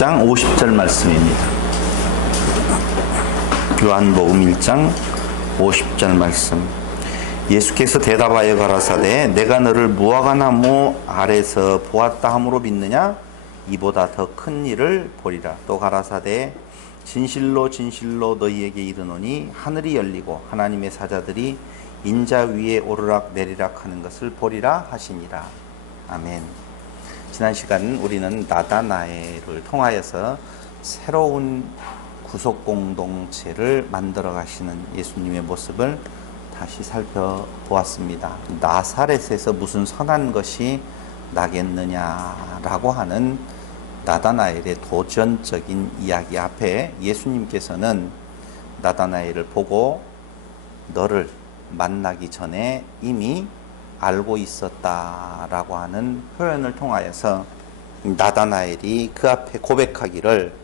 1장 50절 말씀입니다. 요한복음 1장 50절 말씀. 예수께서 대답하여 가라사대 내가 너를 무화과나무 아래서 보았다 함으로 믿느냐? 이보다 더 큰 일을 보리라. 또 가라사대 진실로 진실로 너희에게 이르노니 하늘이 열리고 하나님의 사자들이 인자 위에 오르락 내리락 하는 것을 보리라 하시니라. 아멘. 지난 시간 우리는 나다나엘을 통하여서 새로운 구속 공동체를 만들어 가시는 예수님의 모습을 다시 살펴보았습니다. 나사렛에서 무슨 선한 것이 나겠느냐라고 하는 나다나엘의 도전적인 이야기 앞에 예수님께서는 나다나엘을 보고 너를 만나기 전에 이미 알고 있었다라고 하는 표현을 통하여서 나다나엘이 그 앞에 고백하기를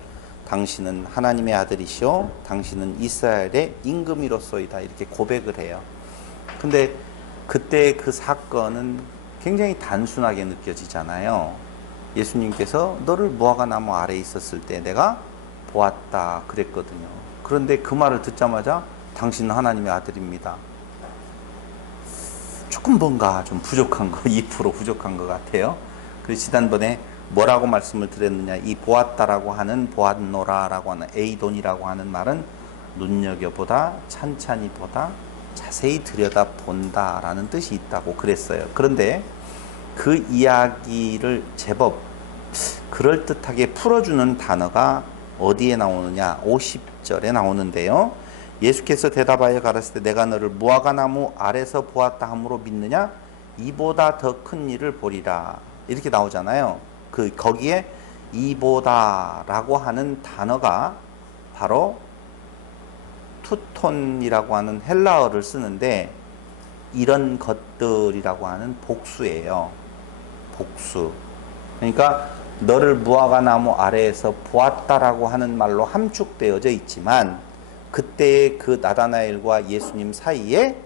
당신은 하나님의 아들이시오 당신은 이스라엘의 임금이로소이다 이렇게 고백을 해요. 근데 그때 그 사건은 굉장히 단순하게 느껴지잖아요. 예수님께서 너를 무화과나무 아래에 있었을 때 내가 보았다 그랬거든요. 그런데 그 말을 듣자마자 당신은 하나님의 아들입니다. 조금 뭔가 좀 부족한 거, 2% 부족한 것 같아요. 그래서 지난번에 뭐라고 말씀을 드렸느냐, 이 보았다라고 하는, 보았노라라고 하는, 에이돈이라고 하는 말은 눈여겨보다, 찬찬히 보다, 자세히 들여다본다 라는 뜻이 있다고 그랬어요. 그런데 그 이야기를 제법 그럴듯하게 풀어주는 단어가 어디에 나오느냐, 50절에 나오는데요. 예수께서 대답하여 가라사대 내가 너를 무화과나무 아래서 보았다 함으로 믿느냐? 이보다 더 큰 일을 보리라. 이렇게 나오잖아요. 거기에 이보다라고 하는 단어가 바로 투톤이라고 하는 헬라어를 쓰는데 이런 것들이라고 하는 복수예요. 복수. 그러니까 너를 무화과나무 아래에서 보았다라고 하는 말로 함축되어져 있지만 그때의 그 나다나엘과 예수님 사이에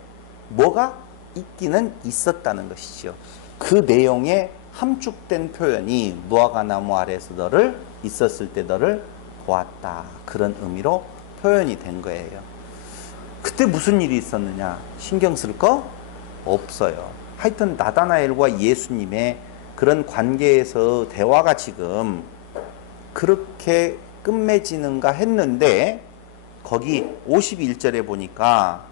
뭐가 있기는 있었다는 것이죠. 그 내용에 함축된 표현이 무화과나무 아래에서 너를 있었을 때 너를 보았다. 그런 의미로 표현이 된 거예요. 그때 무슨 일이 있었느냐? 신경 쓸 거 없어요. 하여튼 나다나엘과 예수님의 그런 관계에서 대화가 지금 그렇게 끝맺지는가 했는데 거기 51절에 보니까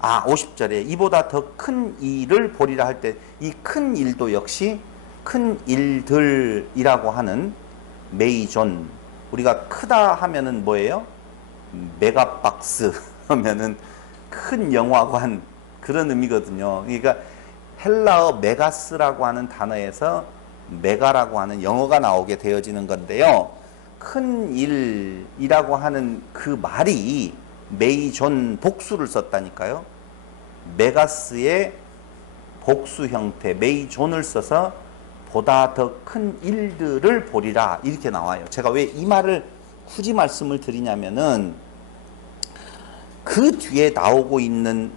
50절에 이보다 더 큰 일을 보리라 할 때 이 큰 일도 역시 큰 일들이라고 하는 메이존, 우리가 크다 하면은 뭐예요? 메가박스 하면은 큰 영화관 그런 의미거든요. 그러니까 헬라어 메가스라고 하는 단어에서 메가라고 하는 영어가 나오게 되어지는 건데요. 큰 일이라고 하는 그 말이 메이존 복수를 썼다니까요. 메가스의 복수 형태 메이존을 써서 보다 더 큰 일들을 보리라 이렇게 나와요. 제가 왜 이 말을 굳이 말씀을 드리냐면은 그 뒤에 나오고 있는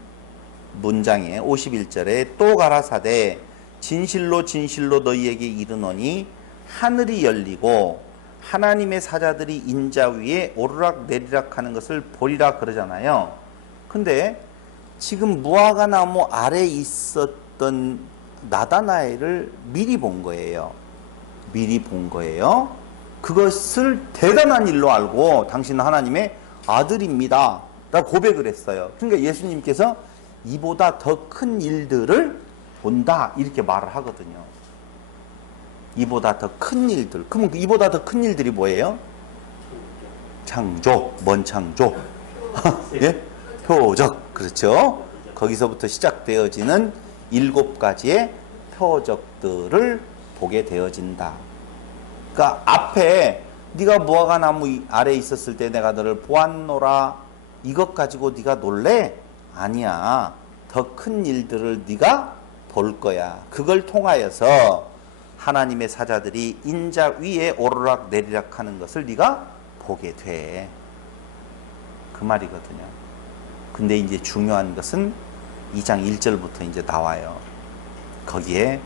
문장에 51절에 또 가라사대 진실로 진실로 너희에게 이르노니 하늘이 열리고 하나님의 사자들이 인자 위에 오르락 내리락 하는 것을 보리라 그러잖아요. 근데 지금 무화과나무 아래에 있었던 나다나엘을 미리 본 거예요. 미리 본 거예요. 그것을 대단한 일로 알고 당신은 하나님의 아들입니다 라고 고백을 했어요. 그러니까 예수님께서 이보다 더 큰 일들을 본다 이렇게 말을 하거든요. 이보다 더 큰 일들. 그러면 이보다 더 큰 일들이 뭐예요? 창조. 뭔 창조? 예? 표적. 그렇죠? 거기서부터 시작되어지는 7가지의 표적들을 보게 되어진다. 그러니까 앞에 네가 무화과나무 아래에 있었을 때 내가 너를 보았노라. 이것 가지고 네가 놀래? 아니야. 더 큰 일들을 네가 볼 거야. 그걸 통하여서 하나님의 사자들이 인자 위에 오르락 내리락 하는 것을 네가 보게 돼. 그 말이거든요. 근데 이제 중요한 것은 2장 1절부터 이제 나와요. 거기에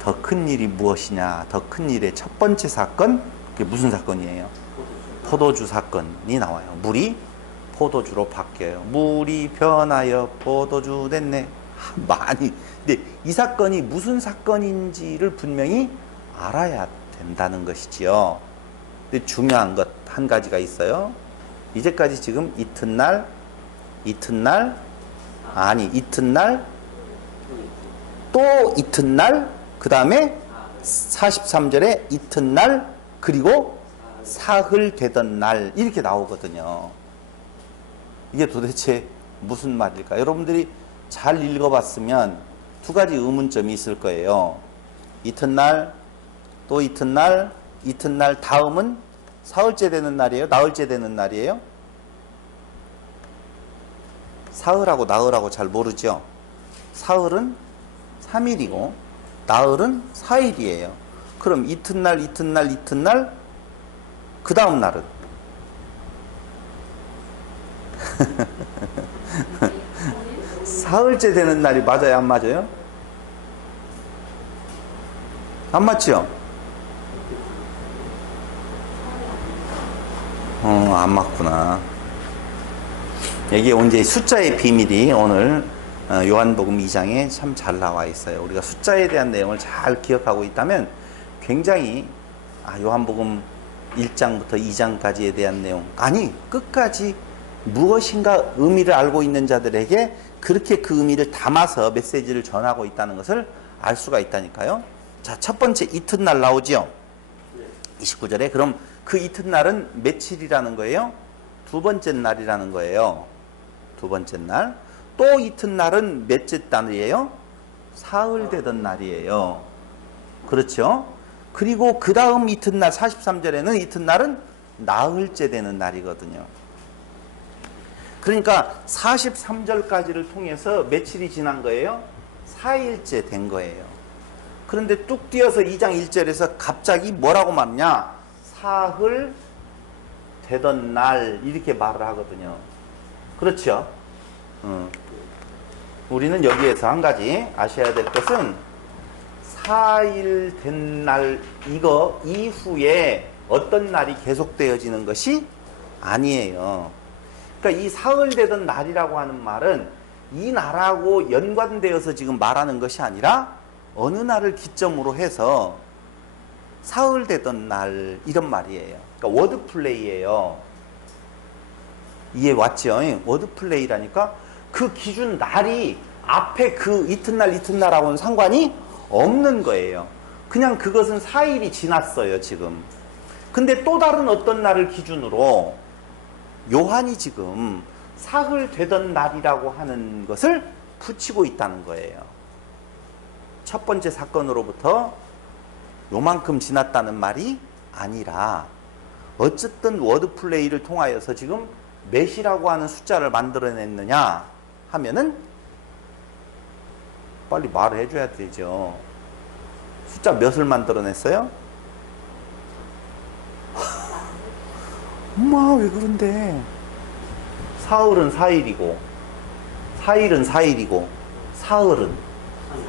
더 큰 일이 무엇이냐? 더 큰 일의 첫 번째 사건 그게 무슨 사건이에요? 포도주 사건이 나와요. 물이 포도주로 바뀌어요. 물이 변하여 포도주 됐네. 많이. 근데 이 사건이 무슨 사건인지를 분명히 알아야 된다는 것이지요. 근데 중요한 것 한 가지가 있어요. 이제까지 지금 이튿날, 또 이튿날, 그 다음에 43절에 이튿날, 그리고 사흘 되던 날, 이렇게 나오거든요. 이게 도대체 무슨 말일까? 여러분들이 잘 읽어봤으면 두 가지 의문점이 있을 거예요. 이튿날, 또 이튿날, 이튿날 다음은 사흘째 되는 날이에요? 나흘째 되는 날이에요? 사흘하고 나흘하고 잘 모르죠? 사흘은 3일이고 나흘은 4일이에요. 그럼 이튿날, 그 다음 날은? 사흘째 되는 날이 맞아요? 안 맞아요? 안 맞죠? 안 맞구나. 여기에 이제 숫자의 비밀이 오늘 요한복음 2장에 참 잘 나와 있어요. 우리가 숫자에 대한 내용을 잘 기억하고 있다면 굉장히 요한복음 1장부터 2장까지에 대한 내용, 아니 끝까지 무엇인가 의미를 알고 있는 자들에게 그렇게 그 의미를 담아서 메시지를 전하고 있다는 것을 알 수가 있다니까요. 자, 첫 번째 이튿날 나오죠. 29절에. 그럼 그 이튿날은 며칠이라는 거예요? 두 번째 날이라는 거예요. 두 번째 날. 또 이튿날은 몇째 날이에요? 사흘 되던 날이에요. 그렇죠? 그리고 그 다음 이튿날 43절에는 이튿날은 나흘째 되는 날이거든요. 그러니까 43절까지를 통해서 며칠이 지난 거예요? 4일째 된 거예요. 그런데 뚝 뛰어서 2장 1절에서 갑자기 뭐라고 말하냐? 사흘 되던 날, 이렇게 말을 하거든요. 그렇죠? 우리는 여기에서 한 가지 아셔야 될 것은 4일 된 날, 이거 이후에 어떤 날이 계속되어지는 것이 아니에요. 그러니까 이 사흘 되던 날이라고 하는 말은 이 날하고 연관되어서 지금 말하는 것이 아니라 어느 날을 기점으로 해서 사흘 되던 날, 이런 말이에요. 그러니까 워드플레이예요. 이해 왔죠? 워드플레이라니까 그 기준 날이 앞에 그 이튿날하고는 상관이 없는 거예요. 그냥 그것은 4일이 지났어요, 지금. 근데 또 다른 어떤 날을 기준으로 요한이 지금 사흘 되던 날이라고 하는 것을 붙이고 있다는 거예요. 첫 번째 사건으로부터 요만큼 지났다는 말이 아니라 어쨌든 워드플레이를 통하여서 지금 몇이라고 하는 숫자를 만들어냈느냐 하면은 빨리 말을 해줘야 되죠. 숫자 몇을 만들어냈어요? 엄마 왜 그런데? 사흘은 4일이고 4일은 4일이고 사흘은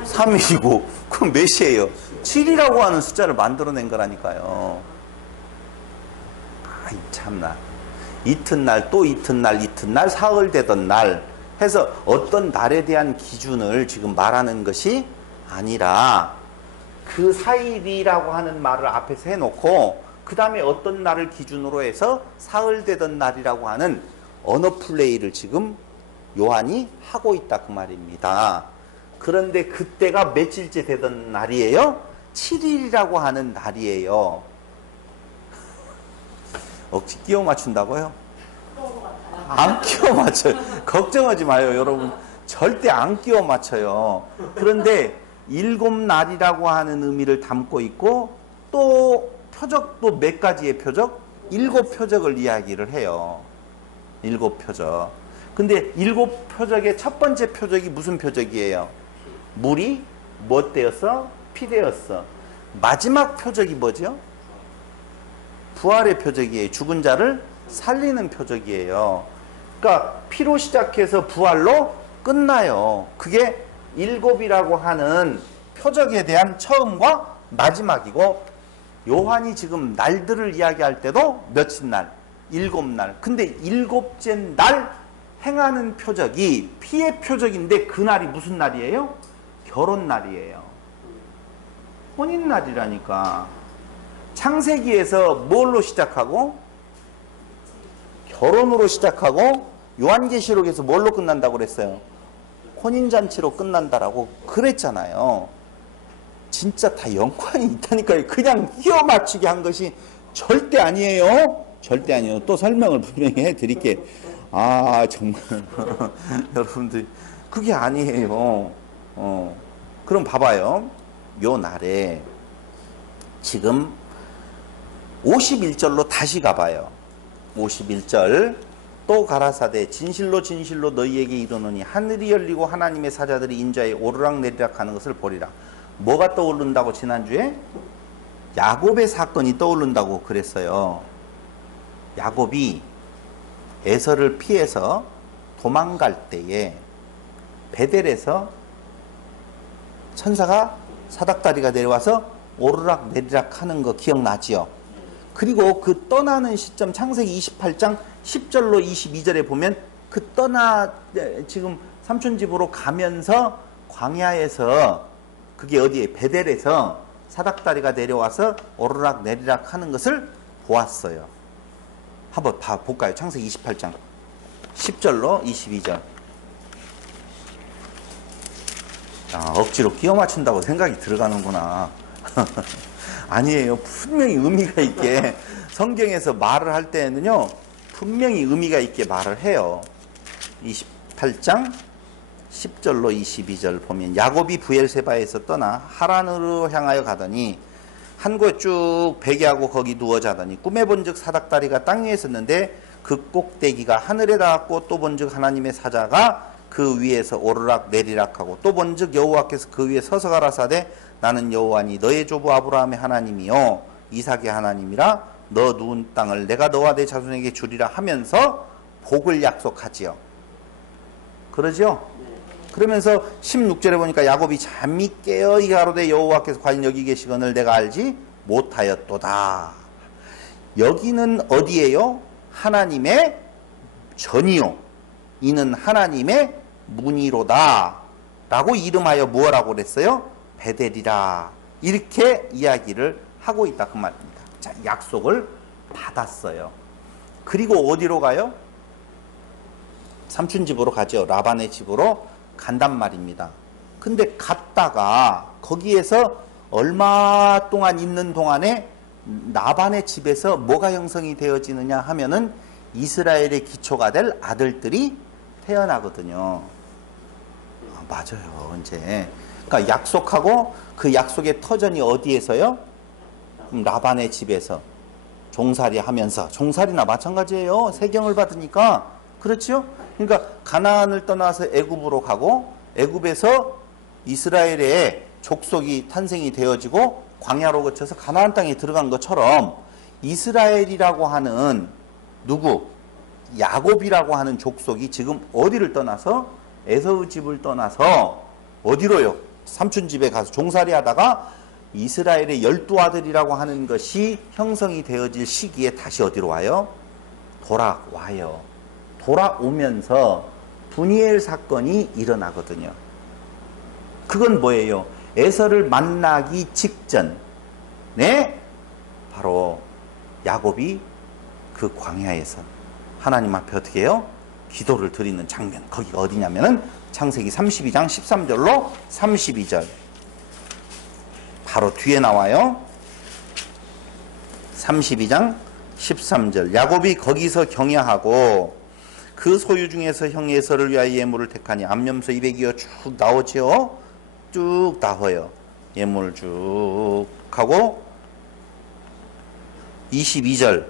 3일이고 그럼 몇이에요? 7이라고 하는 숫자를 만들어낸 거라니까요. 아이 참나. 이튿날 또 이튿날 사흘 되던 날 해서 어떤 날에 대한 기준을 지금 말하는 것이 아니라 그 4일이라고 하는 말을 앞에서 해놓고 그 다음에 어떤 날을 기준으로 해서 사흘 되던 날이라고 하는 언어 플레이를 지금 요한이 하고 있다 그 말입니다. 그런데 그때가 며칠째 되던 날이에요? 7일이라고 하는 날이에요. 억지 끼워 맞춘다고요? 안 끼워 맞춰요. 걱정하지 마요, 여러분. 절대 안 끼워 맞춰요. 그런데 7날이라고 하는 의미를 담고 있고 또 표적도 몇 가지의 표적? 7표적을 이야기를 해요. 7표적. 근데 7표적의 첫 번째 표적이 무슨 표적이에요? 물이 뭐 되었어? 피 되었어. 마지막 표적이 뭐죠? 부활의 표적이에요. 죽은 자를 살리는 표적이에요. 그러니까 피로 시작해서 부활로 끝나요. 그게 7이라고 하는 표적에 대한 처음과 마지막이고 요한이 지금 날들을 이야기할 때도 며칠 날? 7날. 근데 7째 날 행하는 표적이 피의 표적인데 그날이 무슨 날이에요? 결혼날이에요. 혼인날이라니까. 창세기에서 뭘로 시작하고 결혼으로 시작하고 요한계시록에서 뭘로 끝난다고 그랬어요? 혼인잔치로 끝난다라고 그랬잖아요. 진짜 다 연관이 있다니까요. 그냥 끼워 맞추기 한 것이 절대 아니에요. 절대 아니에요. 또 설명을 분명히 해드릴게요. 아 정말 여러분들 그게 아니에요. 그럼 봐봐요. 요 날에 지금 51절로 다시 가봐요. 51절 또 가라사대 진실로 진실로 너희에게 이르노니 하늘이 열리고 하나님의 사자들이 인자에 오르락내리락 하는 것을 보리라. 뭐가 떠오른다고 지난주에? 야곱의 사건이 떠오른다고 그랬어요. 야곱이 에서를 피해서 도망갈 때에 베델에서 천사가 사닥다리가 내려와서 오르락내리락 하는 거 기억나지요? 그리고 그 떠나는 시점 창세기 28장 10절로 22절에 보면 그 지금 삼촌 집으로 가면서 광야에서 그게 어디에 베델에서 사닥다리가 내려와서 오르락내리락 하는 것을 보았어요. 한번 볼까요? 창세기 28장 10절로 22절. 억지로 끼워 맞춘다고 생각이 들어가는구나. 아니에요. 분명히 의미가 있게 성경에서 말을 할 때는요 분명히 의미가 있게 말을 해요. 28장 10절로 22절 보면 야곱이 부엘세바에서 떠나 하란으로 향하여 가더니 한 곳에 쭉 베개하고 거기 누워 자더니 꿈에 본즉 사닥다리가 땅 위에 섰는데 그 꼭대기가 하늘에 닿았고 또 본즉 하나님의 사자가 그 위에서 오르락 내리락하고 또 본즉 여호와께서 그 위에 서서 가라사대 나는 여호와니 너의 조부 아브라함의 하나님이요 이삭의 하나님이라 너 누운 땅을 내가 너와 내 자손에게 주리라 하면서 복을 약속하지요. 그러죠? 그러면서 16절에 보니까 야곱이 잠이 깨어 이가로되 여호와께서 과연 여기 계시거늘 내가 알지 못하였도다. 여기는 어디예요? 하나님의 전이요 이는 하나님의 문이로다 라고 이름하여 무엇라고 그랬어요? 베델이라 이렇게 이야기를 하고 있다 그 말입니다. 자, 약속을 받았어요. 그리고 어디로 가요? 삼촌 집으로 가죠. 라반의 집으로 간단 말입니다. 근데 갔다가 거기에서 얼마 동안 있는 동안에 라반의 집에서 뭐가 형성이 되어지느냐 하면은 이스라엘의 기초가 될 아들들이 태어나거든요. 맞아요. 이제 그러니까 약속하고 그 약속의 터전이 어디에서요? 라반의 집에서 종살이 하면서 종살이나 마찬가지예요. 세경을 받으니까 그렇죠? 그러니까 가나안을 떠나서 애굽으로 가고 애굽에서 이스라엘의 족속이 탄생이 되어지고 광야로 거쳐서 가나안 땅에 들어간 것처럼 이스라엘이라고 하는 누구? 야곱이라고 하는 족속이 지금 어디를 떠나서 에서의 집을 떠나서 어디로요? 삼촌 집에 가서 종살이 하다가 이스라엘의 12아들이라고 하는 것이 형성이 되어질 시기에 다시 어디로 와요? 돌아와요. 돌아오면서 분이엘 사건이 일어나거든요. 그건 뭐예요? 에서를 만나기 직전에 바로 야곱이 그 광야에서 하나님 앞에 어떻게 해요? 기도를 드리는 장면. 거기가 어디냐면은 창세기 32장 13절로 32절. 바로 뒤에 나와요. 32장 13절. 야곱이 거기서 경야하고 그 소유 중에서 형 에서를 위하여 예물을 택하니 암염소 200이여 쭉 나오죠. 쭉 나와요. 예물을 쭉 하고 22절.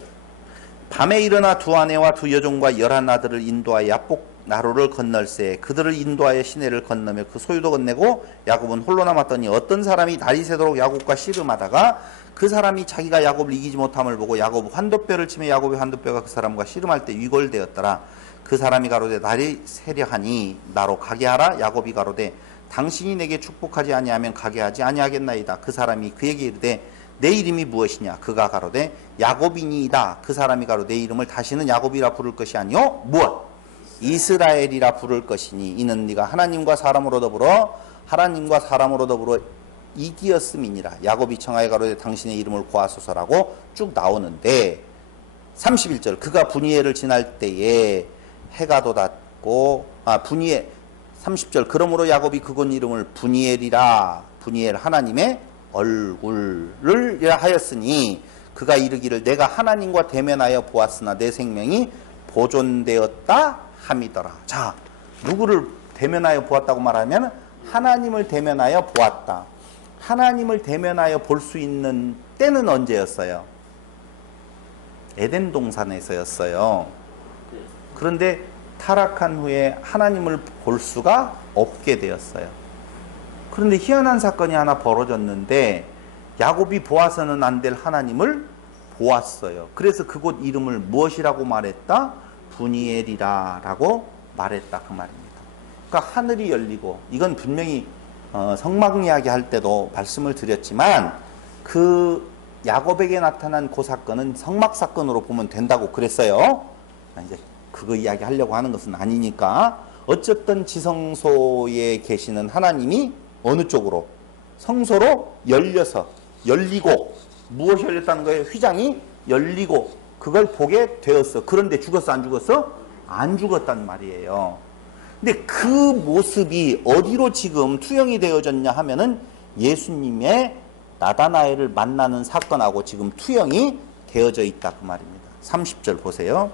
밤에 일어나 두 아내와 두 여종과 11아들을 인도하여 야복 나루를 건널세 그들을 인도하여 시내를 건너며 그 소유도 건네고 야곱은 홀로 남았더니 어떤 사람이 날이 새도록 야곱과 씨름하다가 그 사람이 자기가 야곱을 이기지 못함을 보고 야곱 환도뼈를 치며 야곱의 환도뼈가 그 사람과 씨름할 때 위골되었더라. 그 사람이 가로되 날이 새려하니 나로 가게 하라. 야곱이 가로되 당신이 내게 축복하지 아니하면 가게 하지 아니하겠나이다. 그 사람이 그에게 이르되 내 이름이 무엇이냐? 그가 가로되 야곱이니이다. 그 사람이 가로되 내 이름을 다시는 야곱이라 부를 것이 아니요 무엇? 이스라엘이라 부를 것이니 이는 네가 하나님과 사람으로 더불어 이기었음이니라. 야곱이 청하여 가로되 당신의 이름을 고하소서라고 쭉 나오는데 31절 그가 분이엘을 지날 때에 해가 돋았고 분이엘 30절 그러므로 야곱이 그곳 이름을 분이엘이라 분이엘 하나님의 얼굴을 하였으니 그가 이르기를 내가 하나님과 대면하여 보았으나 내 생명이 보존되었다 함이더라. 자, 누구를 대면하여 보았다고 말하면 하나님을 대면하여 보았다. 하나님을 대면하여 볼 수 있는 때는 언제였어요? 에덴 동산에서였어요. 그런데 타락한 후에 하나님을 볼 수가 없게 되었어요. 그런데 희한한 사건이 하나 벌어졌는데 야곱이 보아서는 안 될 하나님을 보았어요. 그래서 그곳 이름을 무엇이라고 말했다? 분이엘이라 라고 말했다 그 말입니다. 그러니까 하늘이 열리고 이건 분명히 성막 이야기 할 때도 말씀을 드렸지만 그 야곱에게 나타난 그 사건은 성막 사건으로 보면 된다고 그랬어요. 이제 그거 이야기 하려고 하는 것은 아니니까 어쨌든 지성소에 계시는 하나님이 어느 쪽으로? 성소로 열리고 무엇이 열렸다는 거예요? 휘장이 열리고 그걸 보게 되었어. 그런데 죽었어 안 죽었어? 안 죽었단 말이에요. 근데 그 모습이 어디로 지금 투영이 되어졌냐 하면은 예수님의 나다나엘을 만나는 사건하고 지금 투영이 되어져 있다 그 말입니다. 30절 보세요.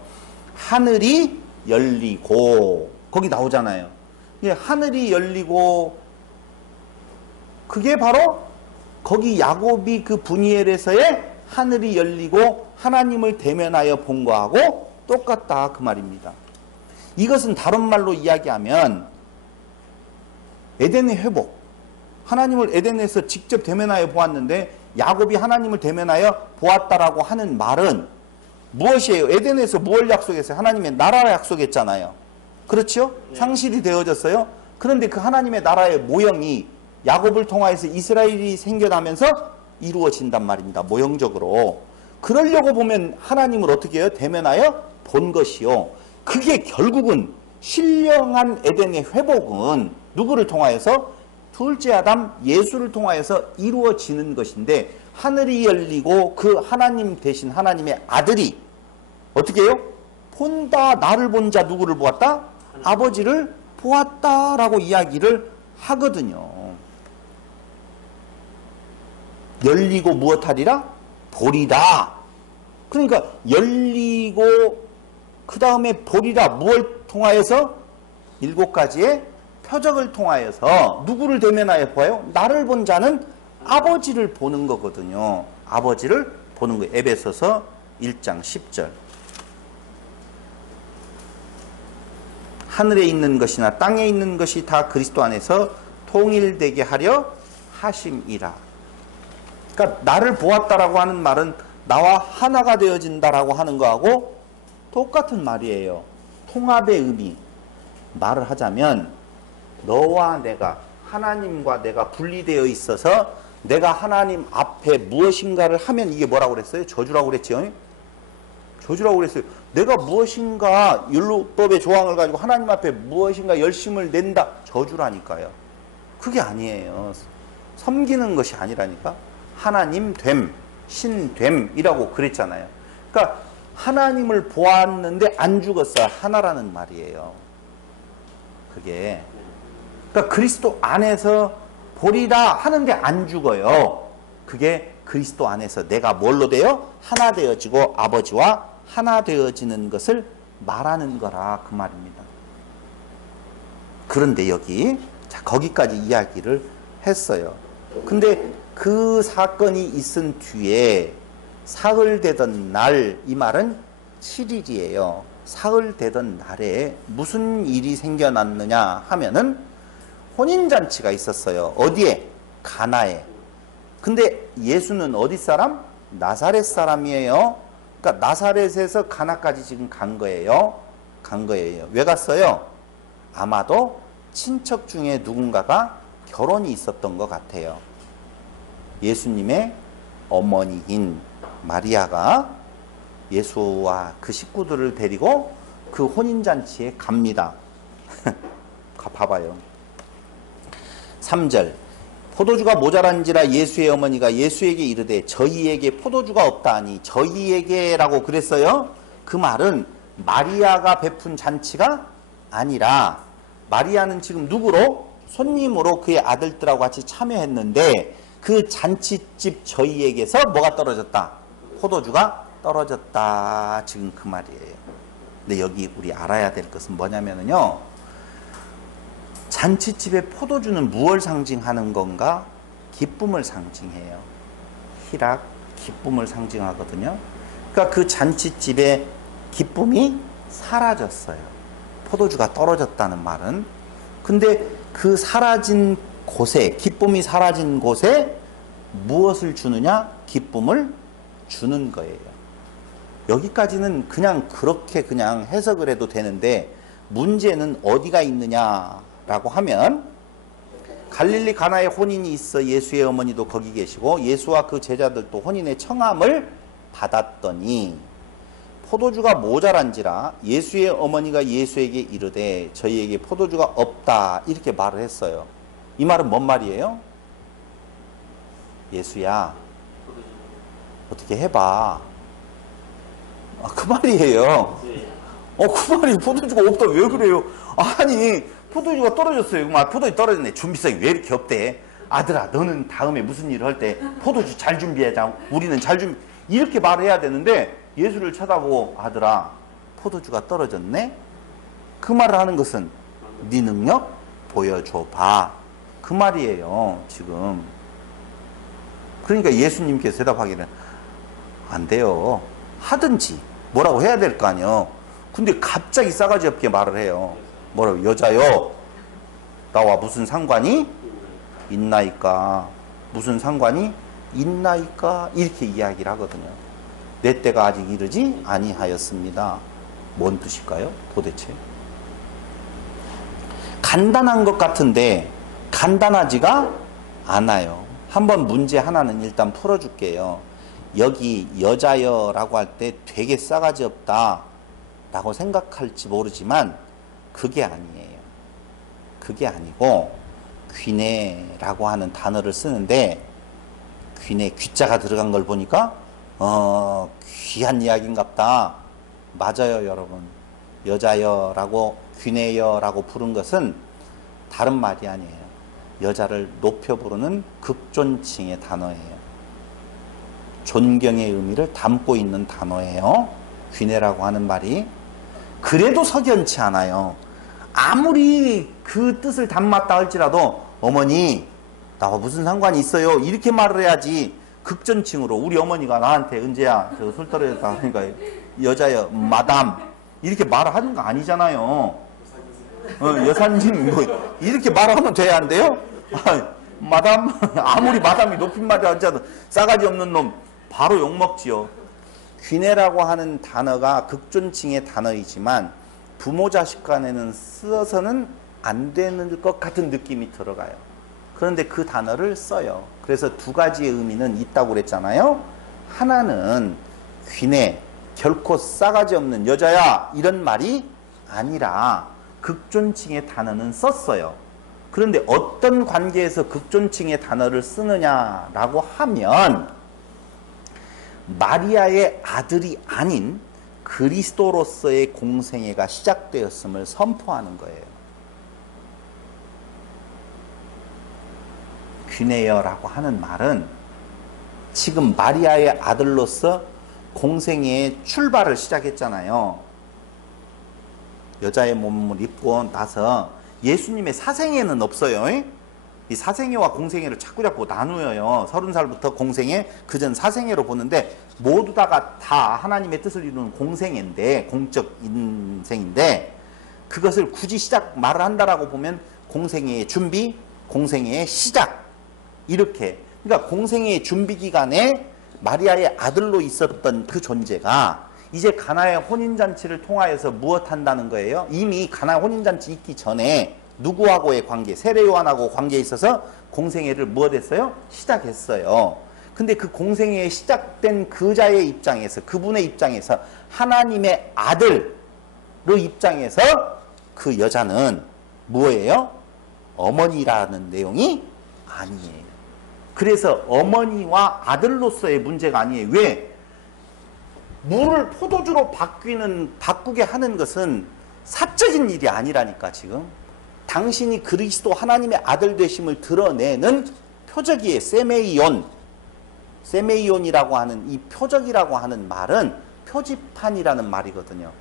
하늘이 열리고 거기 나오잖아요. 하늘이 열리고 그게 바로 거기 야곱이 그 분이엘에서의 하늘이 열리고 하나님을 대면하여 본 거하고 똑같다 그 말입니다. 이것은 다른 말로 이야기하면 에덴의 회복, 하나님을 에덴에서 직접 대면하여 보았는데 야곱이 하나님을 대면하여 보았다라고 하는 말은 무엇이에요? 에덴에서 무엇을 약속했어요? 하나님의 나라를 약속했잖아요. 그렇죠? 상실이 되어졌어요. 그런데 그 하나님의 나라의 모형이 야곱을 통하여서 이스라엘이 생겨나면서 이루어진단 말입니다. 모형적으로. 그러려고 보면 하나님을 어떻게 해요? 대면하여 본 것이요. 그게 결국은 신령한 에덴의 회복은 누구를 통하여서? 둘째 아담 예수를 통하여서 이루어지는 것인데 하늘이 열리고 그 하나님 대신 하나님의 아들이 어떻게 해요? 본다 나를 본 자 누구를 보았다? 아버지를 보았다라고 이야기를 하거든요. 열리고 무엇하리라? 보리라. 그러니까 열리고 그 다음에 보리라. 무엇을 통하여서? 7가지의 표적을 통하여서 누구를 대면하여 보아요? 나를 본 자는 아버지를 보는 거거든요. 아버지를 보는 거예요. 에베소서 1장 10절. 하늘에 있는 것이나 땅에 있는 것이 다 그리스도 안에서 통일되게 하려 하심이라. 그러니까 나를 보았다라고 하는 말은 나와 하나가 되어진다라고 하는 거하고 똑같은 말이에요. 통합의 의미. 말을 하자면 너와 내가 하나님과 내가 분리되어 있어서 내가 하나님 앞에 무엇인가를 하면 이게 뭐라고 그랬어요? 저주라고 그랬죠? 저주라고 그랬어요. 내가 무엇인가 율법의 조항을 가지고 하나님 앞에 무엇인가 열심을 낸다. 저주라니까요. 그게 아니에요. 섬기는 것이 아니라니까. 하나님 됨, 신됨이라고 그랬잖아요. 그러니까 하나님을 보았는데 안 죽었어. 하나라는 말이에요. 그게. 그러니까 그리스도 안에서 보리라 하는데 안 죽어요. 그게 그리스도 안에서 내가 뭘로 돼요? 하나 되어지고 아버지와 하나 되어지는 것을 말하는 거라 그 말입니다. 그런데 여기 자 거기까지 이야기를 했어요. 근데 그 사건이 있은 뒤에 사흘 되던 날, 이 말은 7일이에요. 사흘 되던 날에 무슨 일이 생겨났느냐 하면은 혼인잔치가 있었어요. 어디에? 가나에. 근데 예수는 어디 사람? 나사렛 사람이에요. 그러니까 나사렛에서 가나까지 지금 간 거예요. 왜 갔어요? 아마도 친척 중에 누군가가 결혼이 있었던 것 같아요. 예수님의 어머니인 마리아가 예수와 그 식구들을 데리고 그 혼인잔치에 갑니다. 봐봐요. 3절 포도주가 모자란지라 예수의 어머니가 예수에게 이르되 저희에게 포도주가 없다 하니 저희에게 라고 그랬어요. 그 말은 마리아가 베푼 잔치가 아니라 마리아는 지금 누구로? 손님으로 그의 아들들하고 같이 참여했는데 그 잔치집 저희에게서 뭐가 떨어졌다? 포도주가 떨어졌다. 지금 그 말이에요. 근데 여기 우리 알아야 될 것은 뭐냐면요. 잔치집의 포도주는 무엇을 상징하는 건가? 기쁨을 상징해요. 희락, 기쁨을 상징하거든요. 그러니까 그 잔치집의 기쁨이 사라졌어요. 포도주가 떨어졌다는 말은. 근데 그 사라진 곳에, 기쁨이 사라진 곳에 무엇을 주느냐? 기쁨을 주는 거예요. 여기까지는 그냥 그렇게 그냥 해석을 해도 되는데 문제는 어디가 있느냐라고 하면 갈릴리 가나에 혼인이 있어 예수의 어머니도 거기 계시고 예수와 그 제자들도 혼인의 청함을 받았더니 포도주가 모자란지라 예수의 어머니가 예수에게 이르되 저희에게 포도주가 없다 이렇게 말을 했어요. 이 말은 뭔 말이에요? 예수야 어떻게 해봐. 그 말이에요. 그 말이 포도주가 없다 왜 그래요? 아니 포도주가 떨어졌어요. 포도주 떨어졌네. 준비성이 왜 이렇게 없대? 아들아 너는 다음에 무슨 일을 할 때 포도주 잘 준비하자. 우리는 잘 준비 이렇게 말을 해야 되는데 예수를 쳐다보고 아들아 포도주가 떨어졌네? 그 말을 하는 것은 네 능력 보여줘봐. 그 말이에요 지금. 그러니까 예수님께서 대답하기는 안 돼요. 하든지 뭐라고 해야 될 거 아니에요. 근데 갑자기 싸가지 없게 말을 해요. 뭐라고? 여자요 나와 무슨 상관이 있나이까. 무슨 상관이 있나이까 이렇게 이야기를 하거든요. 내 때가 아직 이르지 아니하였습니다. 뭔 뜻일까요 도대체? 간단한 것 같은데 간단하지가 않아요. 한번 문제 하나는 일단 풀어줄게요. 여기 여자여라고 할 때 되게 싸가지 없다 라고 생각할지 모르지만 그게 아니에요. 그게 아니고 귀내라고 하는 단어를 쓰는데 귀내 귀자가 들어간 걸 보니까 귀한 이야기인갑다. 맞아요 여러분. 여자여라고 귀내여라고 부른 것은 다른 말이 아니에요. 여자를 높여 부르는 극존칭의 단어예요. 존경의 의미를 담고 있는 단어예요. 귀내라고 하는 말이. 그래도 석연치 않아요. 아무리 그 뜻을 담았다 할지라도 어머니 나와 무슨 상관이 있어요 이렇게 말을 해야지. 극존칭으로 우리 어머니가 나한테 은재야 저 술 떨어졌다 하니까 여자여 마담 이렇게 말을 하는 거 아니잖아요. 여사님 뭐 이렇게 말하면 돼야 한대요? 마담 아무리 마담이 높임말이 하자도 싸가지 없는 놈 바로 욕먹지요. 귀내라고 하는 단어가 극존칭의 단어이지만 부모 자식 간에는 쓰어서는 안 되는 것 같은 느낌이 들어가요. 그런데 그 단어를 써요. 그래서 두 가지의 의미는 있다고 그랬잖아요. 하나는 귀내 결코 싸가지 없는 여자야 이런 말이 아니라 극존칭의 단어는 썼어요. 그런데 어떤 관계에서 극존칭의 단어를 쓰느냐라고 하면 마리아의 아들이 아닌 그리스도로서의 공생애가 시작되었음을 선포하는 거예요. 귀내여라고 하는 말은 지금 마리아의 아들로서 공생애의 출발을 시작했잖아요. 여자의 몸을 입고 나서 예수님의 사생애는 없어요. 이 사생애와 공생애를 자꾸 나누어요. 30살부터 공생애, 그전 사생애로 보는데 모두 다가 다 하나님의 뜻을 이루는 공생애인데, 공적 인생인데 그것을 굳이 말을 한다라고 보면 공생애의 준비, 공생애의 시작 이렇게. 그러니까 공생애의 준비 기간에 마리아의 아들로 있었던 그 존재가 이제 가나의 혼인잔치를 통하여서 무엇한다는 거예요? 이미 가나 혼인잔치 있기 전에 누구하고의 관계, 세례 요한하고 관계에 있어서 공생애를 무엇했어요? 시작했어요. 근데 그 공생애에 시작된 그자의 입장에서, 그분의 입장에서, 하나님의 아들의 입장에서 그 여자는 뭐예요? 어머니라는 내용이 아니에요. 그래서 어머니와 아들로서의 문제가 아니에요. 왜? 물을 포도주로 바꾸게 하는 것은 사적인 일이 아니라니까. 지금 당신이 그리스도 하나님의 아들 되심을 드러내는 표적이에요. 세메이온이라고 하는 이 표적이라고 하는 말은 표지판이라는 말이거든요.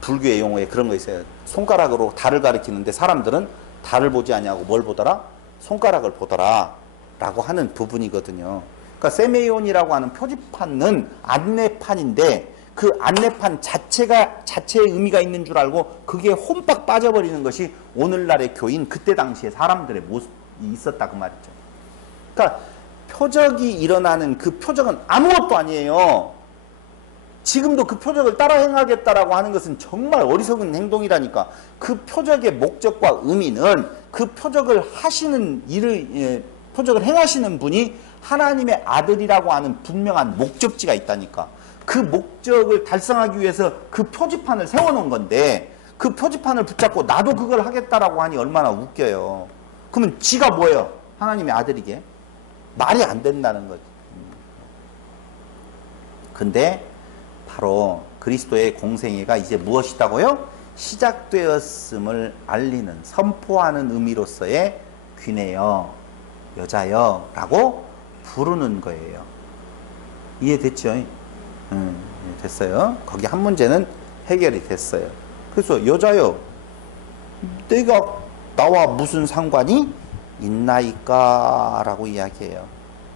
불교의 용어에 그런 거 있어요. 손가락으로 달을 가리키는데 사람들은 달을 보지 아니하고 뭘 보더라? 손가락을 보더라 라고 하는 부분이거든요. 그러니까 세메이온이라고 하는 표지판은 안내판인데, 그 안내판 자체의 의미가 있는 줄 알고 그게 홈박 빠져버리는 것이 오늘날의 교인, 그때 당시에 사람들의 모습이 있었다 그 말이죠. 그러니까 표적이 일어나는 그 표적은 아무것도 아니에요. 지금도 그 표적을 따라 행하겠다라고 하는 것은 정말 어리석은 행동이라니까. 그 표적의 목적과 의미는 그 표적을 하시는 일을, 표적을 행하시는 분이 하나님의 아들이라고 하는 분명한 목적지가 있다니까. 그 목적을 달성하기 위해서 그 표지판을 세워놓은 건데, 그 표지판을 붙잡고 나도 그걸 하겠다라고 하니 얼마나 웃겨요. 그러면 지가 뭐예요? 하나님의 아들이게? 말이 안 된다는 거지. 근데 바로 그리스도의 공생애가 이제 무엇이다고요? 시작되었음을 알리는, 선포하는 의미로서의 귀내여, 여자여 라고 부르는 거예요. 이해됐죠? 됐어요. 거기 한 문제는 해결이 됐어요. 그래서 여자여, 내가 나와 무슨 상관이 있나이까 라고 이야기해요.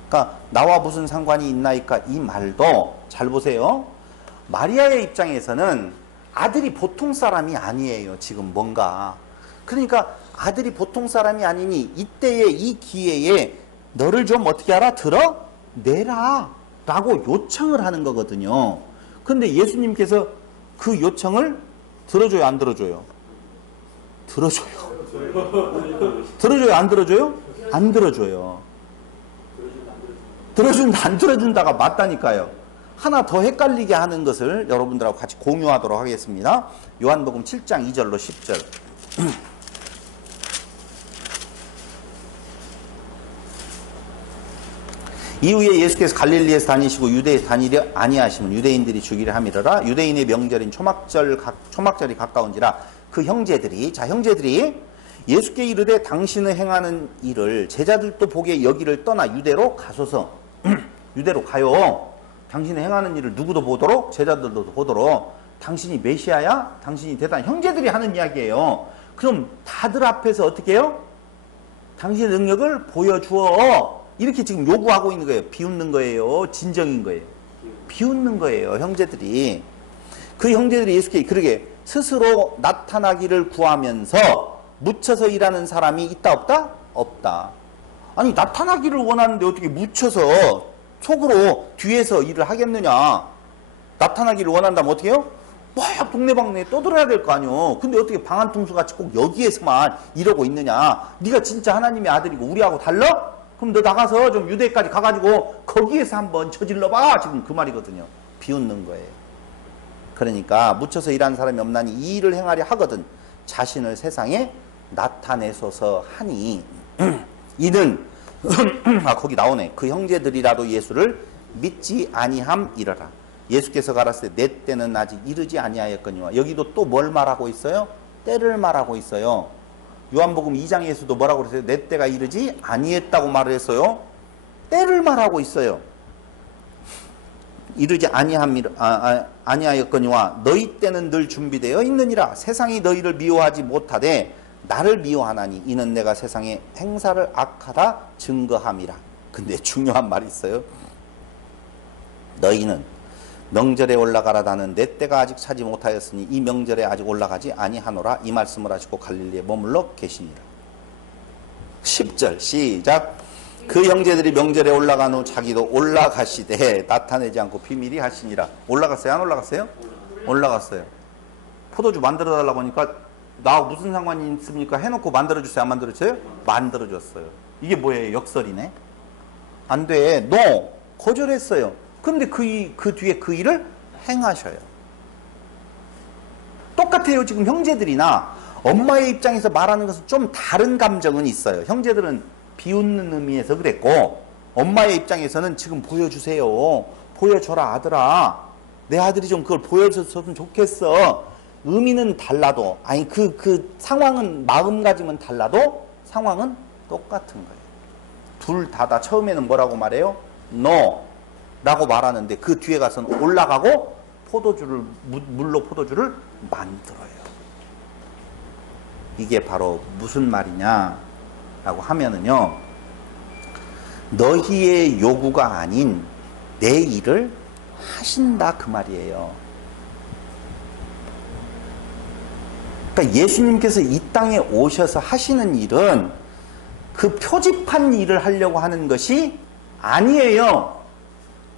그러니까 나와 무슨 상관이 있나이까 이 말도 잘 보세요. 마리아의 입장에서는 아들이 보통 사람이 아니에요. 지금 뭔가. 그러니까 아들이 보통 사람이 아니니 이때에, 이 기회에 너를 좀 어떻게 하라? 드러내라 라고 요청을 하는 거거든요. 근데 예수님께서 그 요청을 들어줘요, 안 들어줘요? 들어줘요. 들어줘요, 안 들어줘요? 안 들어줘요. 들어준다, 안 들어준다가 맞다니까요. 하나 더 헷갈리게 하는 것을 여러분들하고 같이 공유하도록 하겠습니다. 요한복음 7장 2절로 10절. 이후에 예수께서 갈릴리에서 다니시고 유대에서 다니려 아니하시면 유대인들이 주기를 함이러라. 유대인의 명절인 초막절이 가까운지라. 그 형제들이, 형제들이 예수께 이르되 당신의 행하는 일을 제자들도 보게 여기를 떠나 유대로 가소서. 유대로 가요. 당신이 행하는 일을 누구도 보도록, 제자들도 보도록. 당신이 메시아야? 당신이 대단. 형제들이 하는 이야기예요. 그럼 다들 앞에서 어떻게 해요? 당신의 능력을 보여주어. 이렇게 지금 요구하고 있는 거예요. 비웃는 거예요. 진정인 거예요. 비웃는 거예요. 형제들이. 그 형제들이 예수께 그러게 스스로 나타나기를 구하면서 묻혀서 일하는 사람이 있다 없다? 없다. 아니 나타나기를 원하는데 어떻게 묻혀서 속으로 뒤에서 일을 하겠느냐. 나타나기를 원한다면 어떻게 해요? 막 동네방네에 떠들어야 될 거 아니요. 근데 어떻게 방한통수같이 꼭 여기에서만 이러고 있느냐. 네가 진짜 하나님의 아들이고 우리하고 달라? 그럼 너 나가서 좀 유대까지 가가지고 거기에서 한번 저질러봐. 지금 그 말이거든요. 비웃는 거예요. 그러니까 묻혀서 일하는 사람이 없나니 이 일을 행하려 하거든 자신을 세상에 나타내소서 하니 이는 거기 나오네. 그 형제들이라도 예수를 믿지 아니함이러라. 예수께서 가라사대 내 때는 아직 이르지 아니하였거니와. 여기도 또 뭘 말하고 있어요? 때를 말하고 있어요. 요한복음 2장에서도 뭐라고 그랬어요? 내 때가 이르지 아니했다고 말을 했어요. 때를 말하고 있어요. 이르지 아니하였거니와 너희 때는 늘 준비되어 있느니라. 세상이 너희를 미워하지 못하되 나를 미워하나니 이는 내가 세상에 행사를 악하다 증거함이라. 근데 중요한 말이 있어요. 너희는 명절에 올라가라다는 내 때가 아직 차지 못하였으니 이 명절에 아직 올라가지 아니하노라. 이 말씀을 하시고 갈릴리에 머물러 계시니라. 10절 시작. 그 형제들이 명절에 올라간 후 자기도 올라가시되 나타내지 않고 비밀히 하시니라. 올라갔어요? 안 올라갔어요? 올라갔어요. 포도주 만들어 달라고 하니까 나하고 무슨 상관이 있습니까? 해놓고 만들어주세요? 안 만들어주세요? 만들어줬어요. 이게 뭐예요? 역설이네. 안 돼. No. 거절했어요. 그런데 그 뒤에 그 일을 행하셔요. 똑같아요. 지금 형제들이나 엄마의 입장에서 말하는 것은 좀 다른 감정은 있어요. 형제들은 비웃는 의미에서 그랬고, 엄마의 입장에서는 지금 보여주세요. 보여줘라, 아들아. 내 아들이 좀 그걸 보여줬으면 좋겠어. 의미는 달라도, 아니, 그 상황은, 마음가짐은 달라도 상황은 똑같은 거예요. 둘 다 처음에는 뭐라고 말해요? No. 라고 말하는데 그 뒤에 가서는 올라가고 물로 포도주를 만들어요. 이게 바로 무슨 말이냐 라고 하면은요, 너희의 요구가 아닌 내 일을 하신다 그 말이에요. 그러니까 예수님께서 이 땅에 오셔서 하시는 일은 그 표집한 일을 하려고 하는 것이 아니에요.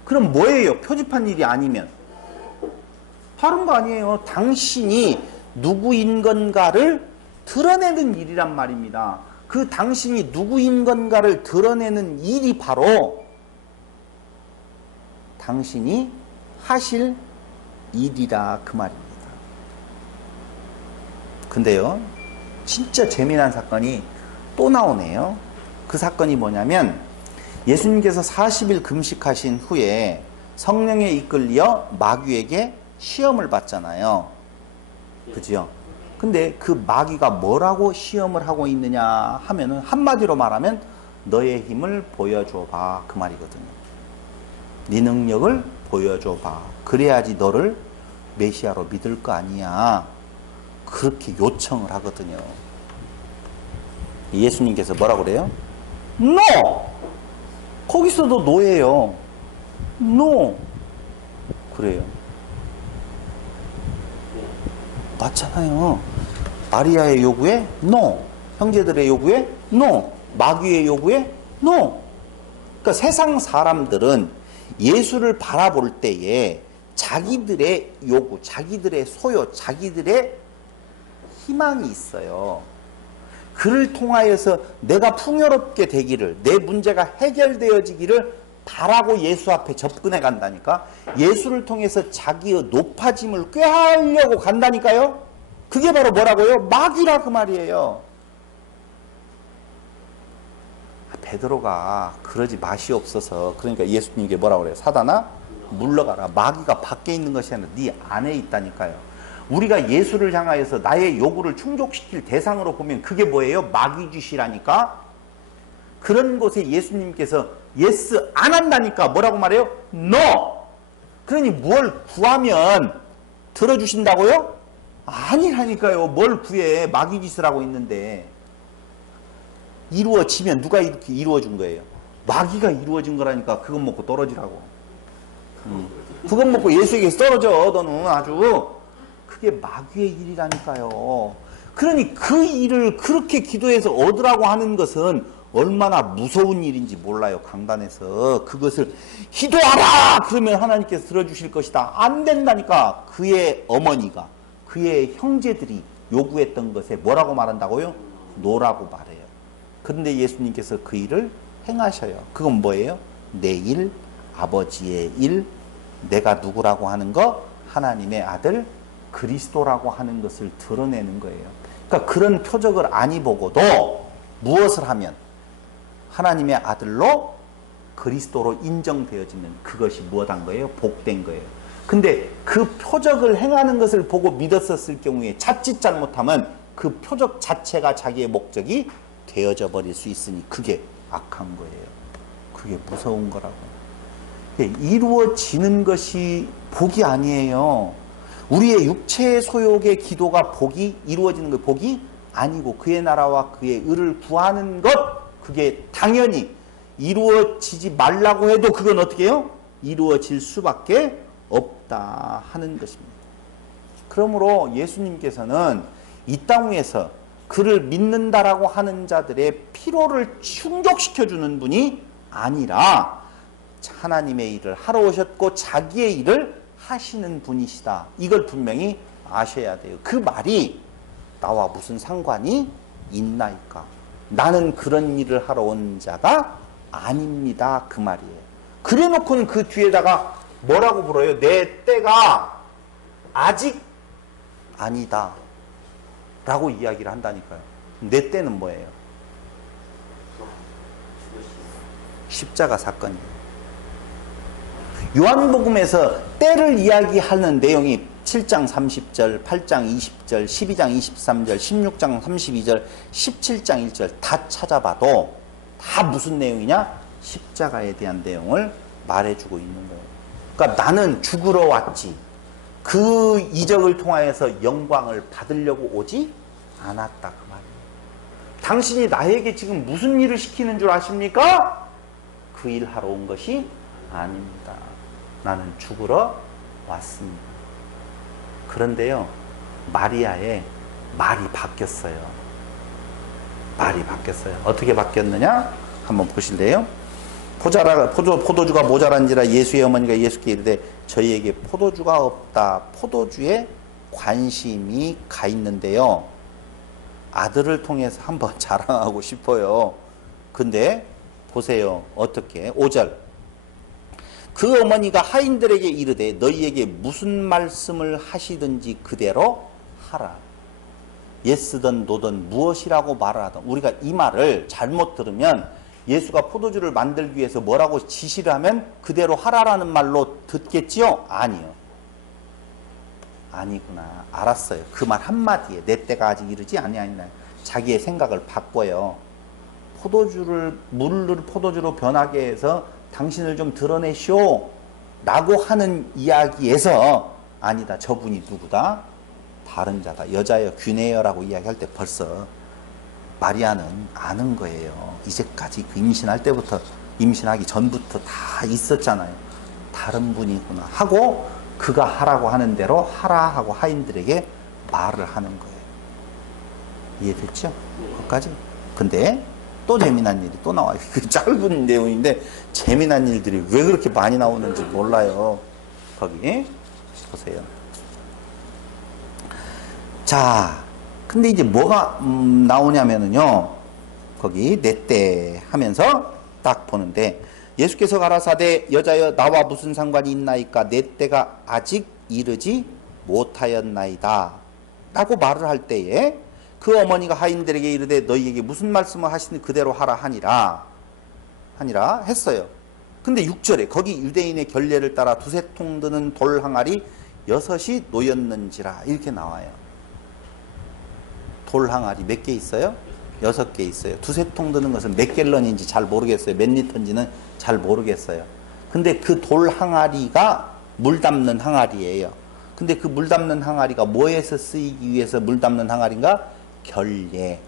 그럼 뭐예요? 표집한 일이 아니면 다른 거 아니에요. 당신이 누구인 건가를 드러내는 일이란 말입니다. 그 당신이 누구인 건가를 드러내는 일이 바로 당신이 하실 일이라 그 말입니다. 근데요, 진짜 재미난 사건이 또 나오네요. 그 사건이 뭐냐면, 예수님께서 40일 금식하신 후에 성령에 이끌려 마귀에게 시험을 받잖아요. 그죠? 근데 그 마귀가 뭐라고 시험을 하고 있느냐 하면은, 한마디로 말하면 너의 힘을 보여줘봐 그 말이거든요. 네 능력을 보여줘봐. 그래야지 너를 메시아로 믿을 거 아니야. 그렇게 요청을 하거든요. 예수님께서 뭐라고 그래요? No! 거기서도 노예요. No! 그래요. 맞잖아요. 마리아의 요구에 No. 형제들의 요구에 No. 마귀의 요구에 No. 그러니까 세상 사람들은 예수를 바라볼 때에 자기들의 요구, 자기들의 소요, 자기들의 희망이 있어요. 그를 통하여서 내가 풍요롭게 되기를, 내 문제가 해결되어지기를 바라고 예수 앞에 접근해 간다니까. 예수를 통해서 자기의 높아짐을 꾀하려고 간다니까요. 그게 바로 뭐라고요? 마귀라 그 말이에요. 베드로가 그러지 마시옵소서. 그러니까 예수님께 뭐라고 그래요? 사단아 물러가라. 마귀가 밖에 있는 것이 아니라 네 안에 있다니까요. 우리가 예수를 향하여서 나의 요구를 충족시킬 대상으로 보면 그게 뭐예요? 마귀짓이라니까. 그런 곳에 예수님께서 예스 안 한다니까. 뭐라고 말해요? No. 그러니 뭘 구하면 들어주신다고요? 아니라니까요. 뭘 구해. 마귀짓을 하고 있는데. 이루어지면 누가 이렇게 이루어준 거예요? 마귀가 이루어진 거라니까. 그것 먹고 떨어지라고. 그것 먹고 예수에게서 떨어져. 너는 아주. 그게 마귀의 일이라니까요. 그러니 그 일을 그렇게 기도해서 얻으라고 하는 것은 얼마나 무서운 일인지 몰라요. 강단에서 그것을 기도하라 그러면 하나님께서 들어주실 것이다. 안 된다니까. 그의 어머니가, 그의 형제들이 요구했던 것에 뭐라고 말한다고요? 노라고 말해요. 그런데 예수님께서 그 일을 행하셔요. 그건 뭐예요? 내 일, 아버지의 일, 내가 누구라고 하는 거, 하나님의 아들 그리스도라고 하는 것을 드러내는 거예요. 그러니까 그런 표적을 아니 보고도 무엇을 하면 하나님의 아들로 그리스도로 인정되어지는 그것이 무엇한 거예요? 복된 거예요. 근데 그 표적을 행하는 것을 보고 믿었었을 경우에 자칫 잘못하면 그 표적 자체가 자기의 목적이 되어져 버릴 수 있으니 그게 악한 거예요. 그게 무서운 거라고. 이루어지는 것이 복이 아니에요. 우리의 육체의 소욕의 기도가 복이 이루어지는 것 복이 아니고 그의 나라와 그의 의를 구하는 것 그게 당연히 이루어지지 말라고 해도 그건 어떻게 해요? 이루어질 수밖에 없다 하는 것입니다. 그러므로 예수님께서는 이 땅 위에서 그를 믿는다라고 하는 자들의 피로를 충족시켜주는 분이 아니라 하나님의 일을 하러 오셨고 자기의 일을 하시는 분이시다. 이걸 분명히 아셔야 돼요. 그 말이 나와 무슨 상관이 있나이까. 나는 그런 일을 하러 온 자가 아닙니다. 그 말이에요. 그래 놓고는 그 뒤에다가 뭐라고 불어요? 내 때가 아직 아니다. 라고 이야기를 한다니까요. 내 때는 뭐예요? 십자가 사건이에요. 요한복음에서 때를 이야기하는 내용이 7장 30절, 8장 20절, 12장 23절, 16장 32절, 17장 1절 다 찾아봐도 다 무슨 내용이냐? 십자가에 대한 내용을 말해주고 있는 거예요. 그러니까 나는 죽으러 왔지. 그 이적을 통하여서 영광을 받으려고 오지 않았다. 그 말이에요. 당신이 나에게 지금 무슨 일을 시키는 줄 아십니까? 그 일 하러 온 것이 아닙니다. 나는 죽으러 왔습니다. 그런데요, 마리아의 말이 바뀌었어요. 말이 바뀌었어요. 어떻게 바뀌었느냐? 한번 보실래요? 포도주가 모자란지라 예수의 어머니가 예수께 이르되 저희에게 포도주가 없다. 포도주에 관심이 가 있는데요. 아들을 통해서 한번 자랑하고 싶어요. 근데 보세요. 어떻게? 5절. 그 어머니가 하인들에게 이르되 너희에게 무슨 말씀을 하시든지 그대로 하라. 예스든 노든 무엇이라고 말을 하든. 우리가 이 말을 잘못 들으면 예수가 포도주를 만들기 위해서 뭐라고 지시를 하면 그대로 하라라는 말로 듣겠지요? 아니요. 아니구나. 알았어요. 그 말 한마디에 내 때가 아직 이르지 아니하니라. 자기의 생각을 바꿔요. 물을 포도주로 변하게 해서 당신을 좀 드러내시오 라고 하는 이야기에서 아니다. 저분이 누구다? 다른 자다. 여자여 귀내여라고 이야기할 때 벌써 마리아는 아는 거예요. 이제까지 그 임신할 때부터, 임신하기 전부터 다 있었잖아요. 다른 분이구나 하고 그가 하라고 하는 대로 하라 하고 하인들에게 말을 하는 거예요. 이해됐죠? 거기까지? 근데 또 재미난 일이 또 나와요. 그 짧은 내용인데 재미난 일들이 왜 그렇게 많이 나오는지 몰라요. 거기 보세요. 자, 근데 이제 뭐가 나오냐면은요. 거기 내 때 하면서 딱 보는데 예수께서 가라사대 여자여 나와 무슨 상관이 있나이까 내 때가 아직 이르지 못하였나이다 라고 말을 할 때에 그 어머니가 하인들에게 이르되 너희에게 무슨 말씀을 하시니 그대로 하라 하니라 했어요. 근데 6절에 거기 유대인의 결례를 따라 두세 통 드는 돌 항아리 6이 놓였는지라 이렇게 나와요. 돌 항아리 몇 개 있어요? 6개 있어요. 두세 통 드는 것은 몇 갤런인지 잘 모르겠어요. 몇 리터인지는 잘 모르겠어요. 근데 그 돌 항아리가 물 담는 항아리예요. 근데 그 물 담는 항아리가 뭐에서 쓰이기 위해서 물 담는 항아리인가? 결례.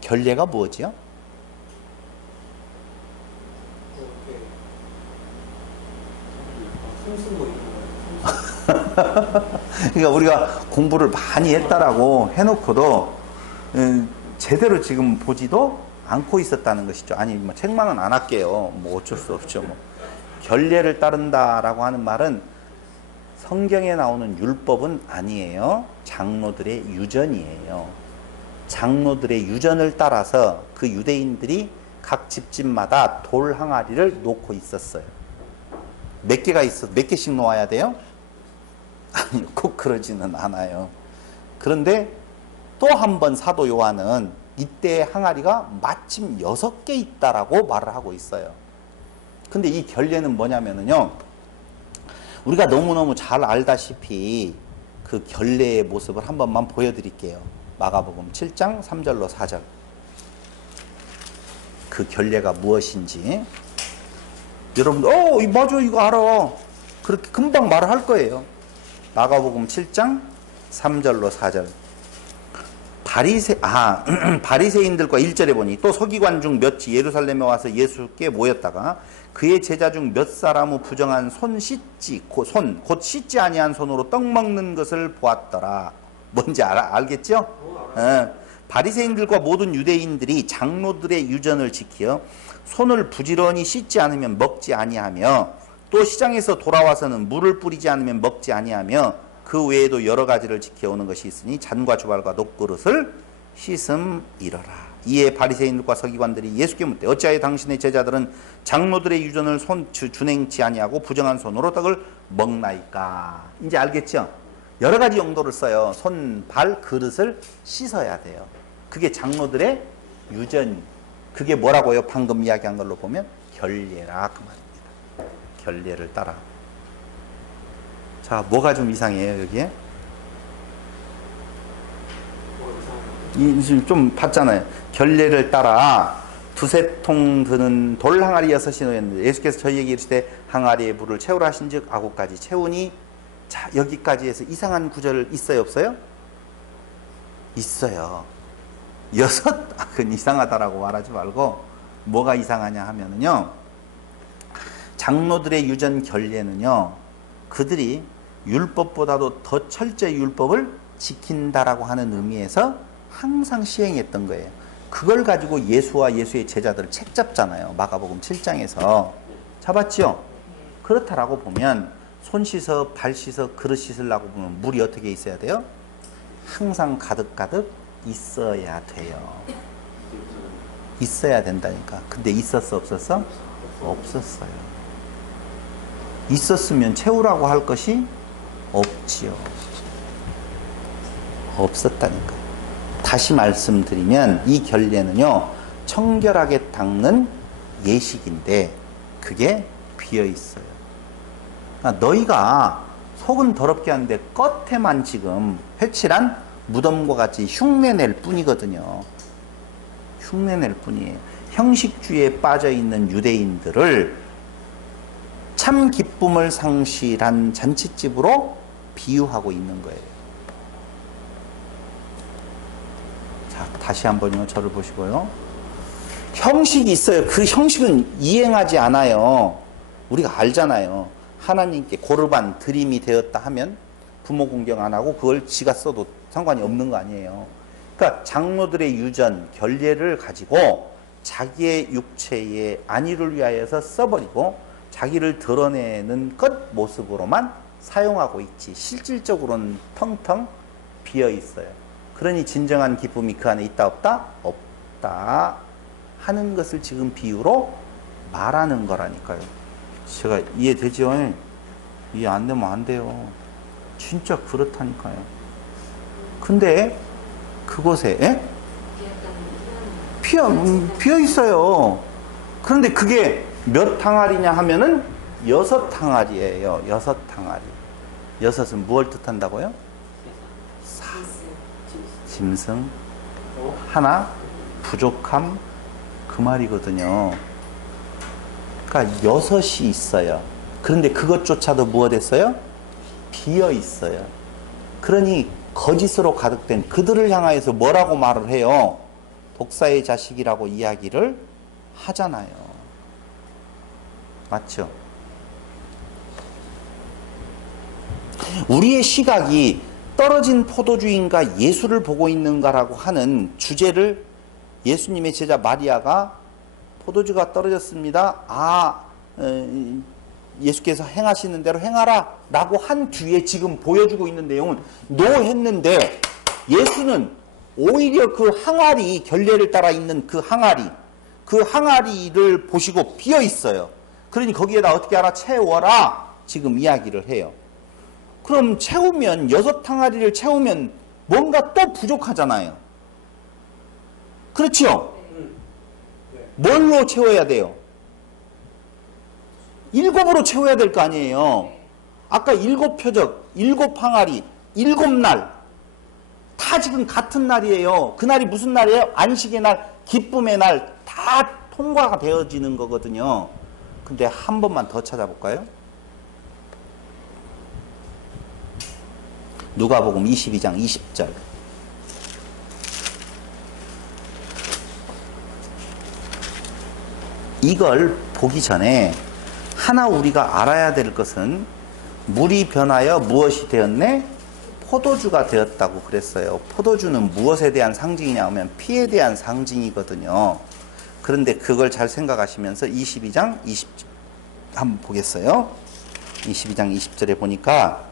결례가 뭐지요? 그러니까 우리가 공부를 많이 했다라고 해놓고도 제대로 지금 보지도 않고 있었다는 것이죠. 아니 뭐 책망은 안 할게요. 뭐 어쩔 수 없죠. 뭐. 결례를 따른다라고 하는 말은 성경에 나오는 율법은 아니에요. 장로들의 유전이에요. 장로들의 유전을 따라서 그 유대인들이 각 집집마다 돌 항아리를 놓고 있었어요. 몇 개가 있어? 몇 개씩 놓아야 돼요? 아니, 꼭 그러지는 않아요. 그런데 또 한 번 사도 요한은 이때 항아리가 마침 6개 있다라고 말을 하고 있어요. 근데 이 결례는 뭐냐면요. 우리가 너무너무 잘 알다시피 그 결례의 모습을 한 번만 보여드릴게요. 마가복음 7장 3절로 4절. 그 결례가 무엇인지. 여러분들, 맞아, 이거 알아. 그렇게 금방 말을 할 거예요. 마가복음 7장 3절로 4절. 바리새인들과 1절에 보니 또 서기관 중 몇이 예루살렘에 와서 예수께 모였다가 그의 제자 중 몇 사람은 부정한 곧 씻지 아니한 손으로 떡 먹는 것을 보았더라. 뭔지 알겠죠? 바리새인들과 모든 유대인들이 장로들의 유전을 지켜 손을 부지런히 씻지 않으면 먹지 아니하며 또 시장에서 돌아와서는 물을 뿌리지 않으면 먹지 아니하며 그 외에도 여러 가지를 지켜오는 것이 있으니 잔과 주발과 녹그릇을 씻음이러라. 이에 바리새인들과 서기관들이 예수께 묻되 어찌하여 당신의 제자들은 장로들의 유전을 준행치 아니하고 부정한 손으로 떡을 먹나이까. 이제 알겠죠? 여러 가지 용도를 써요. 손, 발, 그릇을 씻어야 돼요. 그게 장로들의 유전. 그게 뭐라고요? 방금 이야기한 걸로 보면 결례라 그 말입니다. 결례를 따라. 자, 뭐가 좀 이상해요 여기에? 좀 봤잖아요. 결례를 따라 두세 통 드는 돌 항아리 6이 놓였는데 예수께서 저희에게 이르시되 항아리에 물을 채우라 하신즉 아구까지 채우니. 자, 여기까지 해서 이상한 구절 있어요 없어요? 있어요. 6, 그건 이상하다라고 말하지 말고 뭐가 이상하냐 하면은요, 장로들의 유전 결례는요, 그들이 율법보다도 더 철저히 율법을 지킨다라고 하는 의미에서 항상 시행했던 거예요. 그걸 가지고 예수와 예수의 제자들을 책잡잖아요. 마가복음 7장에서 잡았죠. 그렇다라고 보면 손 씻어, 발 씻어, 그릇 씻으려고 보면 물이 어떻게 있어야 돼요? 항상 가득가득 있어야 돼요. 있어야 된다니까. 근데 있었어 없었어? 없었어요. 있었으면 채우라고 할 것이 없지요. 없었다니까. 다시 말씀드리면 이 결례는요, 청결하게 닦는 예식인데 그게 비어있어요. 그러니까 너희가 속은 더럽게 하는데 겉에만 지금 회칠한 무덤과 같이 흉내낼 뿐이거든요. 흉내낼 뿐이에요. 형식주의에 빠져있는 유대인들을 참 기쁨을 상실한 잔치집으로 비유하고 있는 거예요. 자, 다시 한번요. 저를 보시고요. 형식이 있어요. 그 형식은 이행하지 않아요. 우리가 알잖아요. 하나님께 고르반 드림이 되었다 하면 부모 공경 안 하고 그걸 지가 써도 상관이 없는 거 아니에요. 그러니까 장로들의 유전, 결례를 가지고 자기의 육체의 안위를 위하여서 써버리고 자기를 드러내는 것 모습으로만 사용하고 있지 실질적으로는 텅텅 비어 있어요. 그러니 진정한 기쁨이 그 안에 있다 없다? 없다 하는 것을 지금 비유로 말하는 거라니까요. 제가 이해되죠? 이해 안 되면 안 돼요. 진짜 그렇다니까요. 근데 그곳에 비어 있어요. 그런데 그게 몇 항아리냐 하면은 6 항아리예요. 6 항아리. 6은 무엇을 뜻한다고요? 짐승. 하나 부족함 그 말이거든요. 그러니까 6이 있어요. 그런데 그것조차도 무엇 했어요? 비어 있어요. 그러니 거짓으로 가득된 그들을 향하여서 뭐라고 말을 해요? 독사의 자식이라고 이야기를 하잖아요. 맞죠? 우리의 시각이 떨어진 포도주인가 예수를 보고 있는가라고 하는 주제를 예수님의 제자 마리아가 포도주가 떨어졌습니다. 예수께서 행하시는 대로 행하라 라고 한 뒤에 지금 보여주고 있는 내용은 노했는데 예수는 오히려 그 항아리, 결례를 따라 있는 그 항아리를 보시고 비어 있어요. 그러니 거기에다 어떻게 하라? 채워라 지금 이야기를 해요. 그럼 채우면 6 항아리를 채우면 뭔가 또 부족하잖아요. 그렇죠? 뭘로 채워야 돼요? 7으로 채워야 될 거 아니에요. 아까 7 표적, 7 항아리, 7날 다 지금 같은 날이에요. 그날이 무슨 날이에요? 안식의 날, 기쁨의 날 다 통과가 되어지는 거거든요. 근데 한 번만 더 찾아볼까요? 누가복음 22장 20절. 이걸 보기 전에 하나 우리가 알아야 될 것은 물이 변하여 무엇이 되었네? 포도주가 되었다고 그랬어요. 포도주는 무엇에 대한 상징이냐 하면 피에 대한 상징이거든요. 그런데 그걸 잘 생각하시면서 22장 20절 한번 보겠어요. 22장 20절에 보니까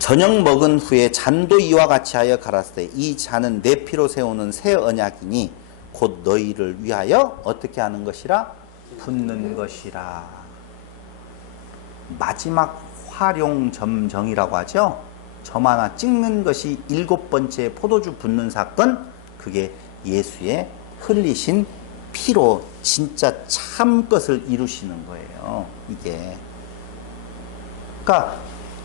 저녁 먹은 후에 잔도 이와 같이 하여 갈았으되 이 잔은 내 피로 세우는 새 언약이니 곧 너희를 위하여 어떻게 하는 것이라? 붓는 것이라. 마지막 활용점정이라고 하죠. 점 하나 찍는 것이 7번째 포도주 붓는 사건, 그게 예수의 흘리신 피로 진짜 참 것을 이루시는 거예요. 이게. 그러니까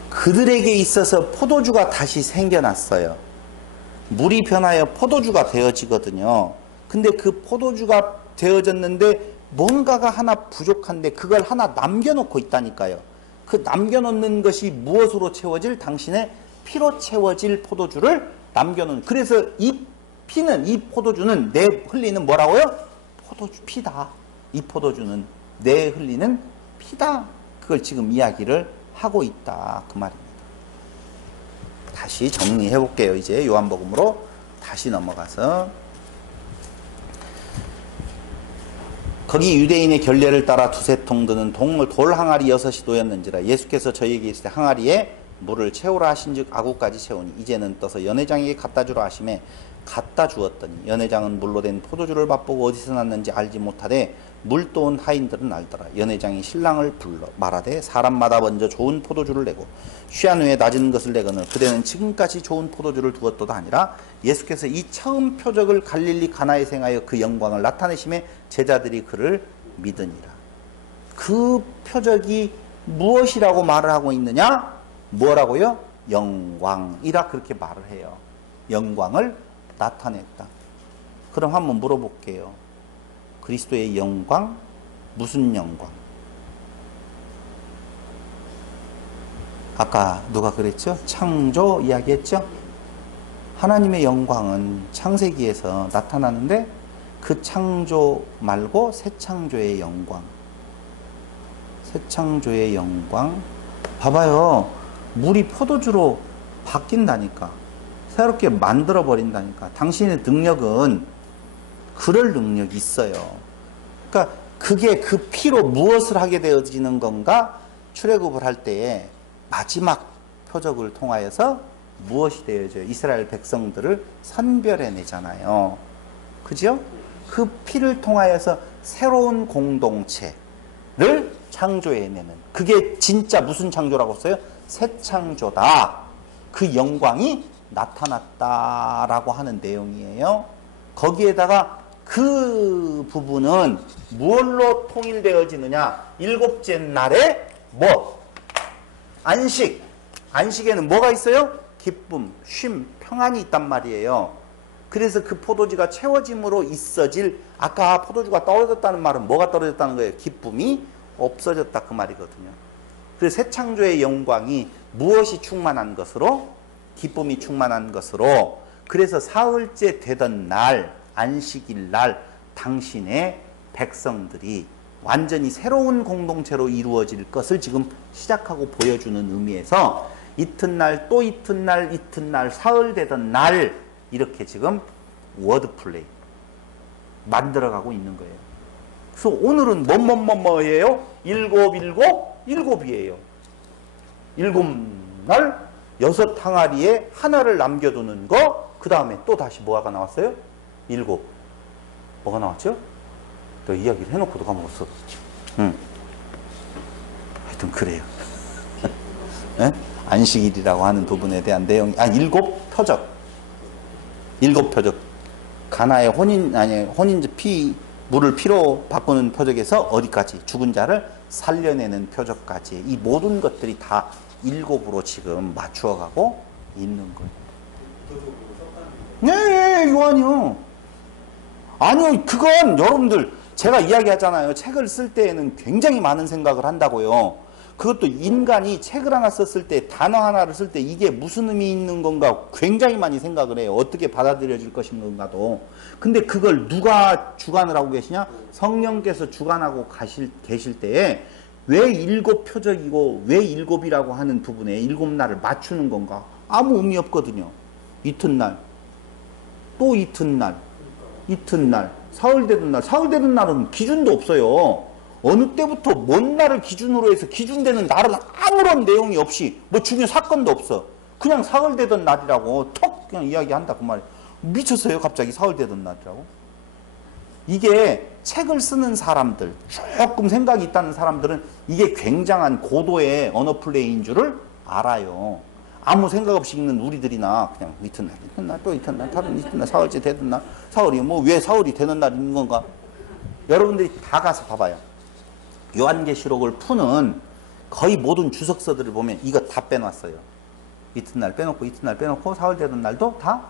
그들에게 있어서 포도주가 다시 생겨났어요. 물이 변하여 포도주가 되어지거든요. 근데 그 포도주가 되어졌는데 뭔가가 하나 부족한데 그걸 하나 남겨놓고 있다니까요. 그 남겨놓는 것이 무엇으로 채워질? 당신의 피로 채워질 포도주를 남겨놓은. 그래서 이 피는, 이 포도주는 내 흘리는 뭐라고요? 포도주 피다. 이 포도주는 내 흘리는 피다. 그걸 지금 이야기를 하고 있다. 그 말입니다. 다시 정리해 볼게요. 이제 요한복음으로 다시 넘어가서 거기 유대인의 결례를 따라 두세 통 드는 돌 항아리 6이 놓였는지라 예수께서 저희에게 있을 때 항아리에 물을 채우라 하신즉 아구까지 채우니 이제는 떠서 연회장에게 갖다 주라 하심에 갖다 주었더니 연회장은 물로 된 포도주를 맛보고 어디서 났는지 알지 못하되 물 떠온 하인들은 알더라. 연회장이 신랑을 불러 말하되 사람마다 먼저 좋은 포도주를 내고 취한 후에 낮은 것을 내거늘 그대는 지금까지 좋은 포도주를 두었도다 아니라 예수께서 이 처음 표적을 갈릴리 가나에 행하여 그 영광을 나타내심에 제자들이 그를 믿으니라. 그 표적이 무엇이라고 말을 하고 있느냐? 뭐라고요? 영광이라 그렇게 말을 해요. 영광을 나타냈다. 그럼 한번 물어볼게요. 그리스도의 영광, 무슨 영광? 아까 누가 그랬죠? 창조 이야기했죠? 하나님의 영광은 창세기에서 나타나는데 그 창조 말고 새 창조의 영광. 새 창조의 영광. 봐봐요. 물이 포도주로 바뀐다니까. 새롭게 만들어 버린다니까. 당신의 능력은 그럴 능력이 있어요. 그러니까 그게 그 피로 무엇을 하게 되어지는 건가? 출애굽을 할 때에 마지막 표적을 통하여서 무엇이 되어져요? 이스라엘 백성들을 선별해내잖아요. 그죠? 그 피를 통하여서 새로운 공동체를 창조해내는. 그게 진짜 무슨 창조라고 써요? 새 창조다. 그 영광이 나타났다라고 하는 내용이에요. 거기에다가 그 부분은 무엇로 통일되어지느냐? 7째 날에 뭐? 안식. 안식에는 뭐가 있어요? 기쁨, 쉼, 평안이 있단 말이에요. 그래서 그 포도주가 채워짐으로 있어질, 아까 포도주가 떨어졌다는 말은 뭐가 떨어졌다는 거예요? 기쁨이 없어졌다 그 말이거든요. 그래서 새 창조의 영광이 무엇이 충만한 것으로? 기쁨이 충만한 것으로. 그래서 사흘째 되던 날, 안식일 날 당신의 백성들이 완전히 새로운 공동체로 이루어질 것을 지금 시작하고 보여주는 의미에서 이튿날 또 이튿날 이튿날 사흘 되던 날 이렇게 지금 워드플레이 만들어가고 있는 거예요. 그래서 오늘은 뭐예요? 일곱이에요. 7날 6 항아리에 하나를 남겨두는 거. 그 다음에 또 다시 뭐가 나왔어요? 7. 뭐가 나왔죠? 내가 이야기를 해놓고도 까먹었어. 하여튼 그래요. 네? 안식일이라고 하는 부분에 대한 내용이 7 표적. 7 표적. 가나의 물을 피로 바꾸는 표적에서 어디까지? 죽은 자를 살려내는 표적까지. 이 모든 것들이 다 7으로 지금 맞추어가고 있는 거예요. 네, 요한이요. 아니요, 그건 여러분들 제가 이야기하잖아요. 책을 쓸 때에는 굉장히 많은 생각을 한다고요. 그것도 인간이 책을 하나 썼을 때 단어 하나를 쓸 때 이게 무슨 의미 있는 건가 굉장히 많이 생각을 해요. 어떻게 받아들여질 것인가도. 근데 그걸 누가 주관을 하고 계시냐? 성령께서 주관하고 계실 때에 왜 7 표적이고 왜 7이라고 하는 부분에 7날을 맞추는 건가? 아무 의미 없거든요. 이튿날, 또 이튿날, 사흘 되던 날. 사흘 되던 날은 기준도 없어요. 어느 때부터 뭔 날을 기준으로 해서 기준되는 날은 아무런 내용이 없이 뭐 중요 사건도 없어. 그냥 사흘 되던 날이라고 턱 그냥 이야기한다 그 말이에요. 미쳤어요 갑자기 사흘 되던 날이라고. 이게 책을 쓰는 사람들, 조금 생각이 있다는 사람들은 이게 굉장한 고도의 언어 플레이인 줄을 알아요. 아무 생각 없이 읽는 우리들이나 그냥 이튿날, 또 이튿날, 다른 이튿날, 사흘째 되던 날, 사흘이 뭐 왜 사흘이 되는 날 있는 건가? 여러분들이 다 가서 봐봐요. 요한계시록을 푸는 거의 모든 주석서들을 보면 이거 다 빼놨어요. 이튿날 빼놓고 사흘 되던 날도 다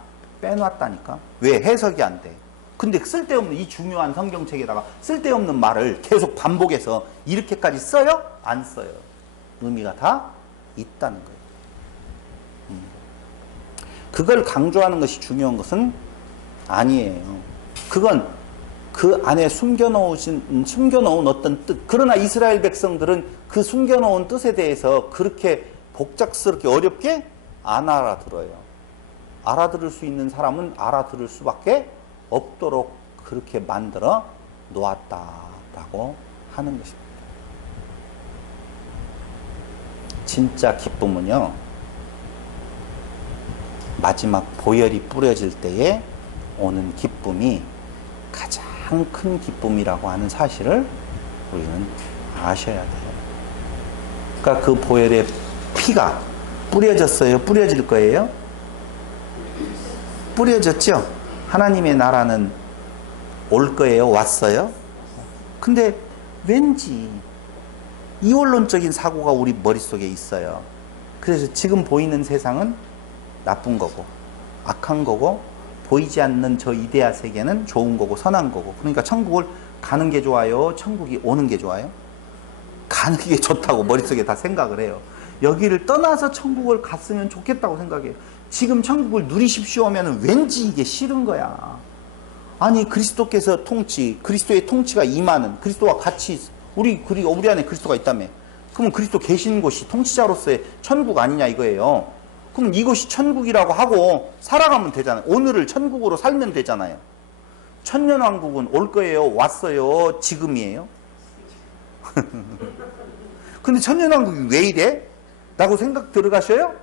빼놨다니까. 왜? 해석이 안 돼. 근데 쓸데없는 이 중요한 성경책에다가 쓸데없는 말을 계속 반복해서 이렇게까지 써요? 안 써요. 의미가 다 있다는 거예요. 그걸 강조하는 것이 중요한 것은 아니에요. 그건 그 안에 숨겨놓은 어떤 뜻. 그러나 이스라엘 백성들은 그 숨겨놓은 뜻에 대해서 그렇게 복잡스럽게 어렵게 안 알아들어요. 알아들을 수 있는 사람은 알아들을 수밖에 없도록 그렇게 만들어 놓았다라고 하는 것입니다. 진짜 기쁨은요, 마지막 보혈이 뿌려질 때에 오는 기쁨이 가장 큰 기쁨이라고 하는 사실을 우리는 아셔야 돼요. 그러니까 그 보혈의 피가 뿌려졌어요? 뿌려질 거예요? 뿌려졌죠? 하나님의 나라는 올 거예요? 왔어요? 근데 왠지 이원론적인 사고가 우리 머릿속에 있어요. 그래서 지금 보이는 세상은 나쁜 거고 악한 거고 보이지 않는 저 이데아 세계는 좋은 거고 선한 거고. 그러니까 천국을 가는 게 좋아요? 천국이 오는 게 좋아요? 가는 게 좋다고 머릿속에 다 생각을 해요. 여기를 떠나서 천국을 갔으면 좋겠다고 생각해요. 지금 천국을 누리십시오 하면 왠지 이게 싫은 거야. 아니 그리스도께서 그리스도의 통치가 임하는, 그리스도와 같이 우리 안에 그리스도가 있다며. 그러면 그리스도 계신 곳이 통치자로서의 천국 아니냐 이거예요. 그럼 이것이 천국이라고 하고 살아가면 되잖아요. 오늘을 천국으로 살면 되잖아요. 천년왕국은 올 거예요? 왔어요? 지금이에요? 근데 천년왕국이 왜 이래? 라고 생각 들어가셔요?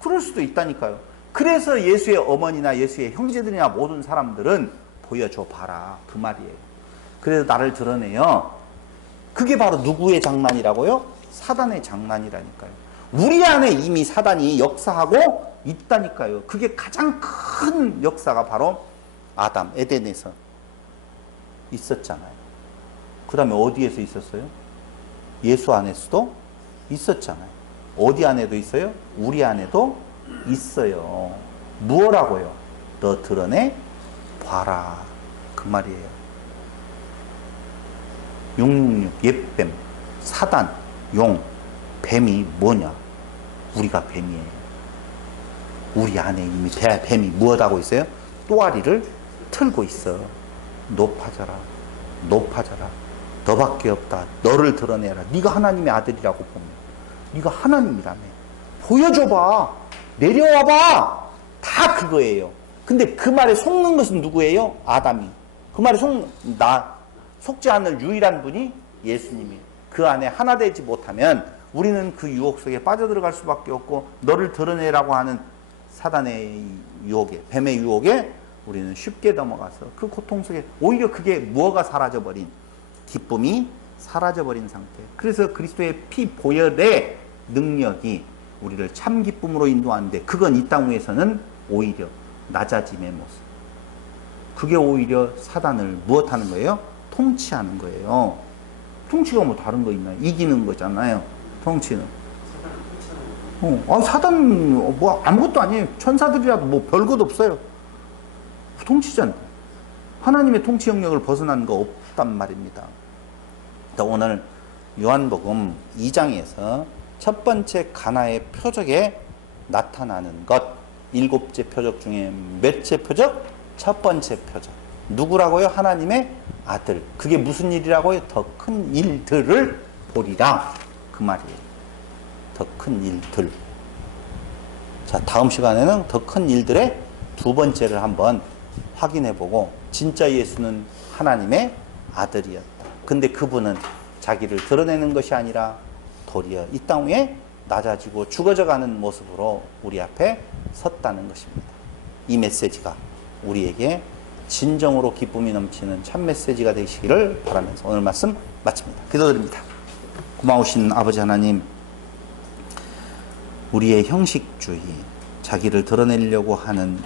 그럴 수도 있다니까요. 그래서 예수의 어머니나 예수의 형제들이나 모든 사람들은 보여줘 봐라 그 말이에요. 그래서 나를 드러내요. 그게 바로 누구의 장난이라고요? 사단의 장난이라니까요. 우리 안에 이미 사단이 역사하고 있다니까요. 그게 가장 큰 역사가 바로 아담, 에덴에서 있었잖아요. 그 다음에 어디에서 있었어요? 예수 안에서도 있었잖아요. 어디 안에도 있어요? 우리 안에도 있어요. 무엇라고요? 너 드러내 봐라 그 말이에요. 666 옛뱀, 사단, 용, 뱀이 뭐냐? 우리가 뱀이에요. 우리 안에 이미 뱀이 무엇하고 있어요? 또아리를 틀고 있어. 높아져라, 높아져라. 너밖에 없다. 너를 드러내라. 네가 하나님의 아들이라고 보면 네가 하나님이라며. 보여줘봐. 내려와봐. 다 그거예요. 근데 그 말에 속는 것은 누구예요? 아담이. 그 말에 속지 않을 유일한 분이 예수님이에요. 그 안에 하나 되지 못하면 우리는 그 유혹 속에 빠져들어갈 수밖에 없고 너를 드러내라고 하는 사단의 유혹에, 뱀의 유혹에 우리는 쉽게 넘어가서 그 고통 속에 오히려 그게 무엇가 사라져버린, 기쁨이 사라져버린 상태. 그래서 그리스도의 피 보혈의 능력이 우리를 참 기쁨으로 인도하는데 그건 이 땅 위에서는 오히려 낮아짐의 모습. 그게 오히려 사단을 무엇하는 거예요? 통치하는 거예요. 통치가 뭐 다른 거 있나요? 이기는 거잖아요. 통치는. 사단 뭐 아무것도 아니에요. 천사들이라도 뭐 별것 없어요. 통치자인데. 하나님의 통치 영역을 벗어난 거 없단 말입니다. 오늘 요한복음 2장에서 첫 번째 가나의 표적에 나타나는 것, 7째 표적 중에 몇째 표적? 첫 번째 표적. 누구라고요? 하나님의 아들. 그게 무슨 일이라고요? 더 큰 일들을 보리라. 그 말이에요. 더 큰 일들. 자, 다음 시간에는 더 큰 일들의 두 번째를 한번 확인해보고, 진짜 예수는 하나님의 아들이었다. 근데 그분은 자기를 드러내는 것이 아니라 도리어 이 땅 위에 낮아지고 죽어져가는 모습으로 우리 앞에 섰다는 것입니다. 이 메시지가 우리에게 진정으로 기쁨이 넘치는 참 메시지가 되시기를 바라면서 오늘 말씀 마칩니다. 기도드립니다. 고마우신 아버지 하나님, 우리의 형식주의, 자기를 드러내려고 하는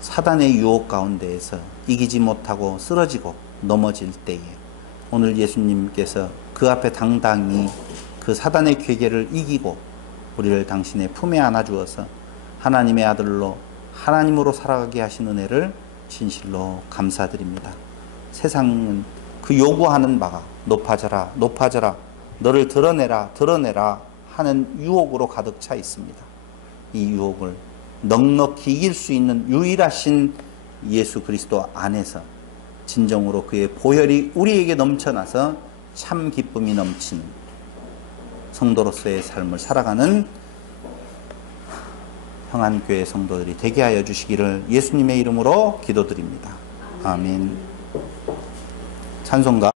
사단의 유혹 가운데에서 이기지 못하고 쓰러지고 넘어질 때에 오늘 예수님께서 그 앞에 당당히 그 사단의 괴계를 이기고 우리를 당신의 품에 안아주어서 하나님의 아들로 하나님으로 살아가게 하신 은혜를 진실로 감사드립니다. 세상은 그 요구하는 바가 높아져라, 높아져라, 너를 드러내라, 드러내라 하는 유혹으로 가득 차 있습니다. 이 유혹을 넉넉히 이길 수 있는 유일하신 예수 그리스도 안에서 진정으로 그의 보혈이 우리에게 넘쳐나서 참 기쁨이 넘치는 성도로서의 삶을 살아가는 평안교회 성도들이 되게 하여 주시기를 예수님의 이름으로 기도드립니다. 아멘. 찬송가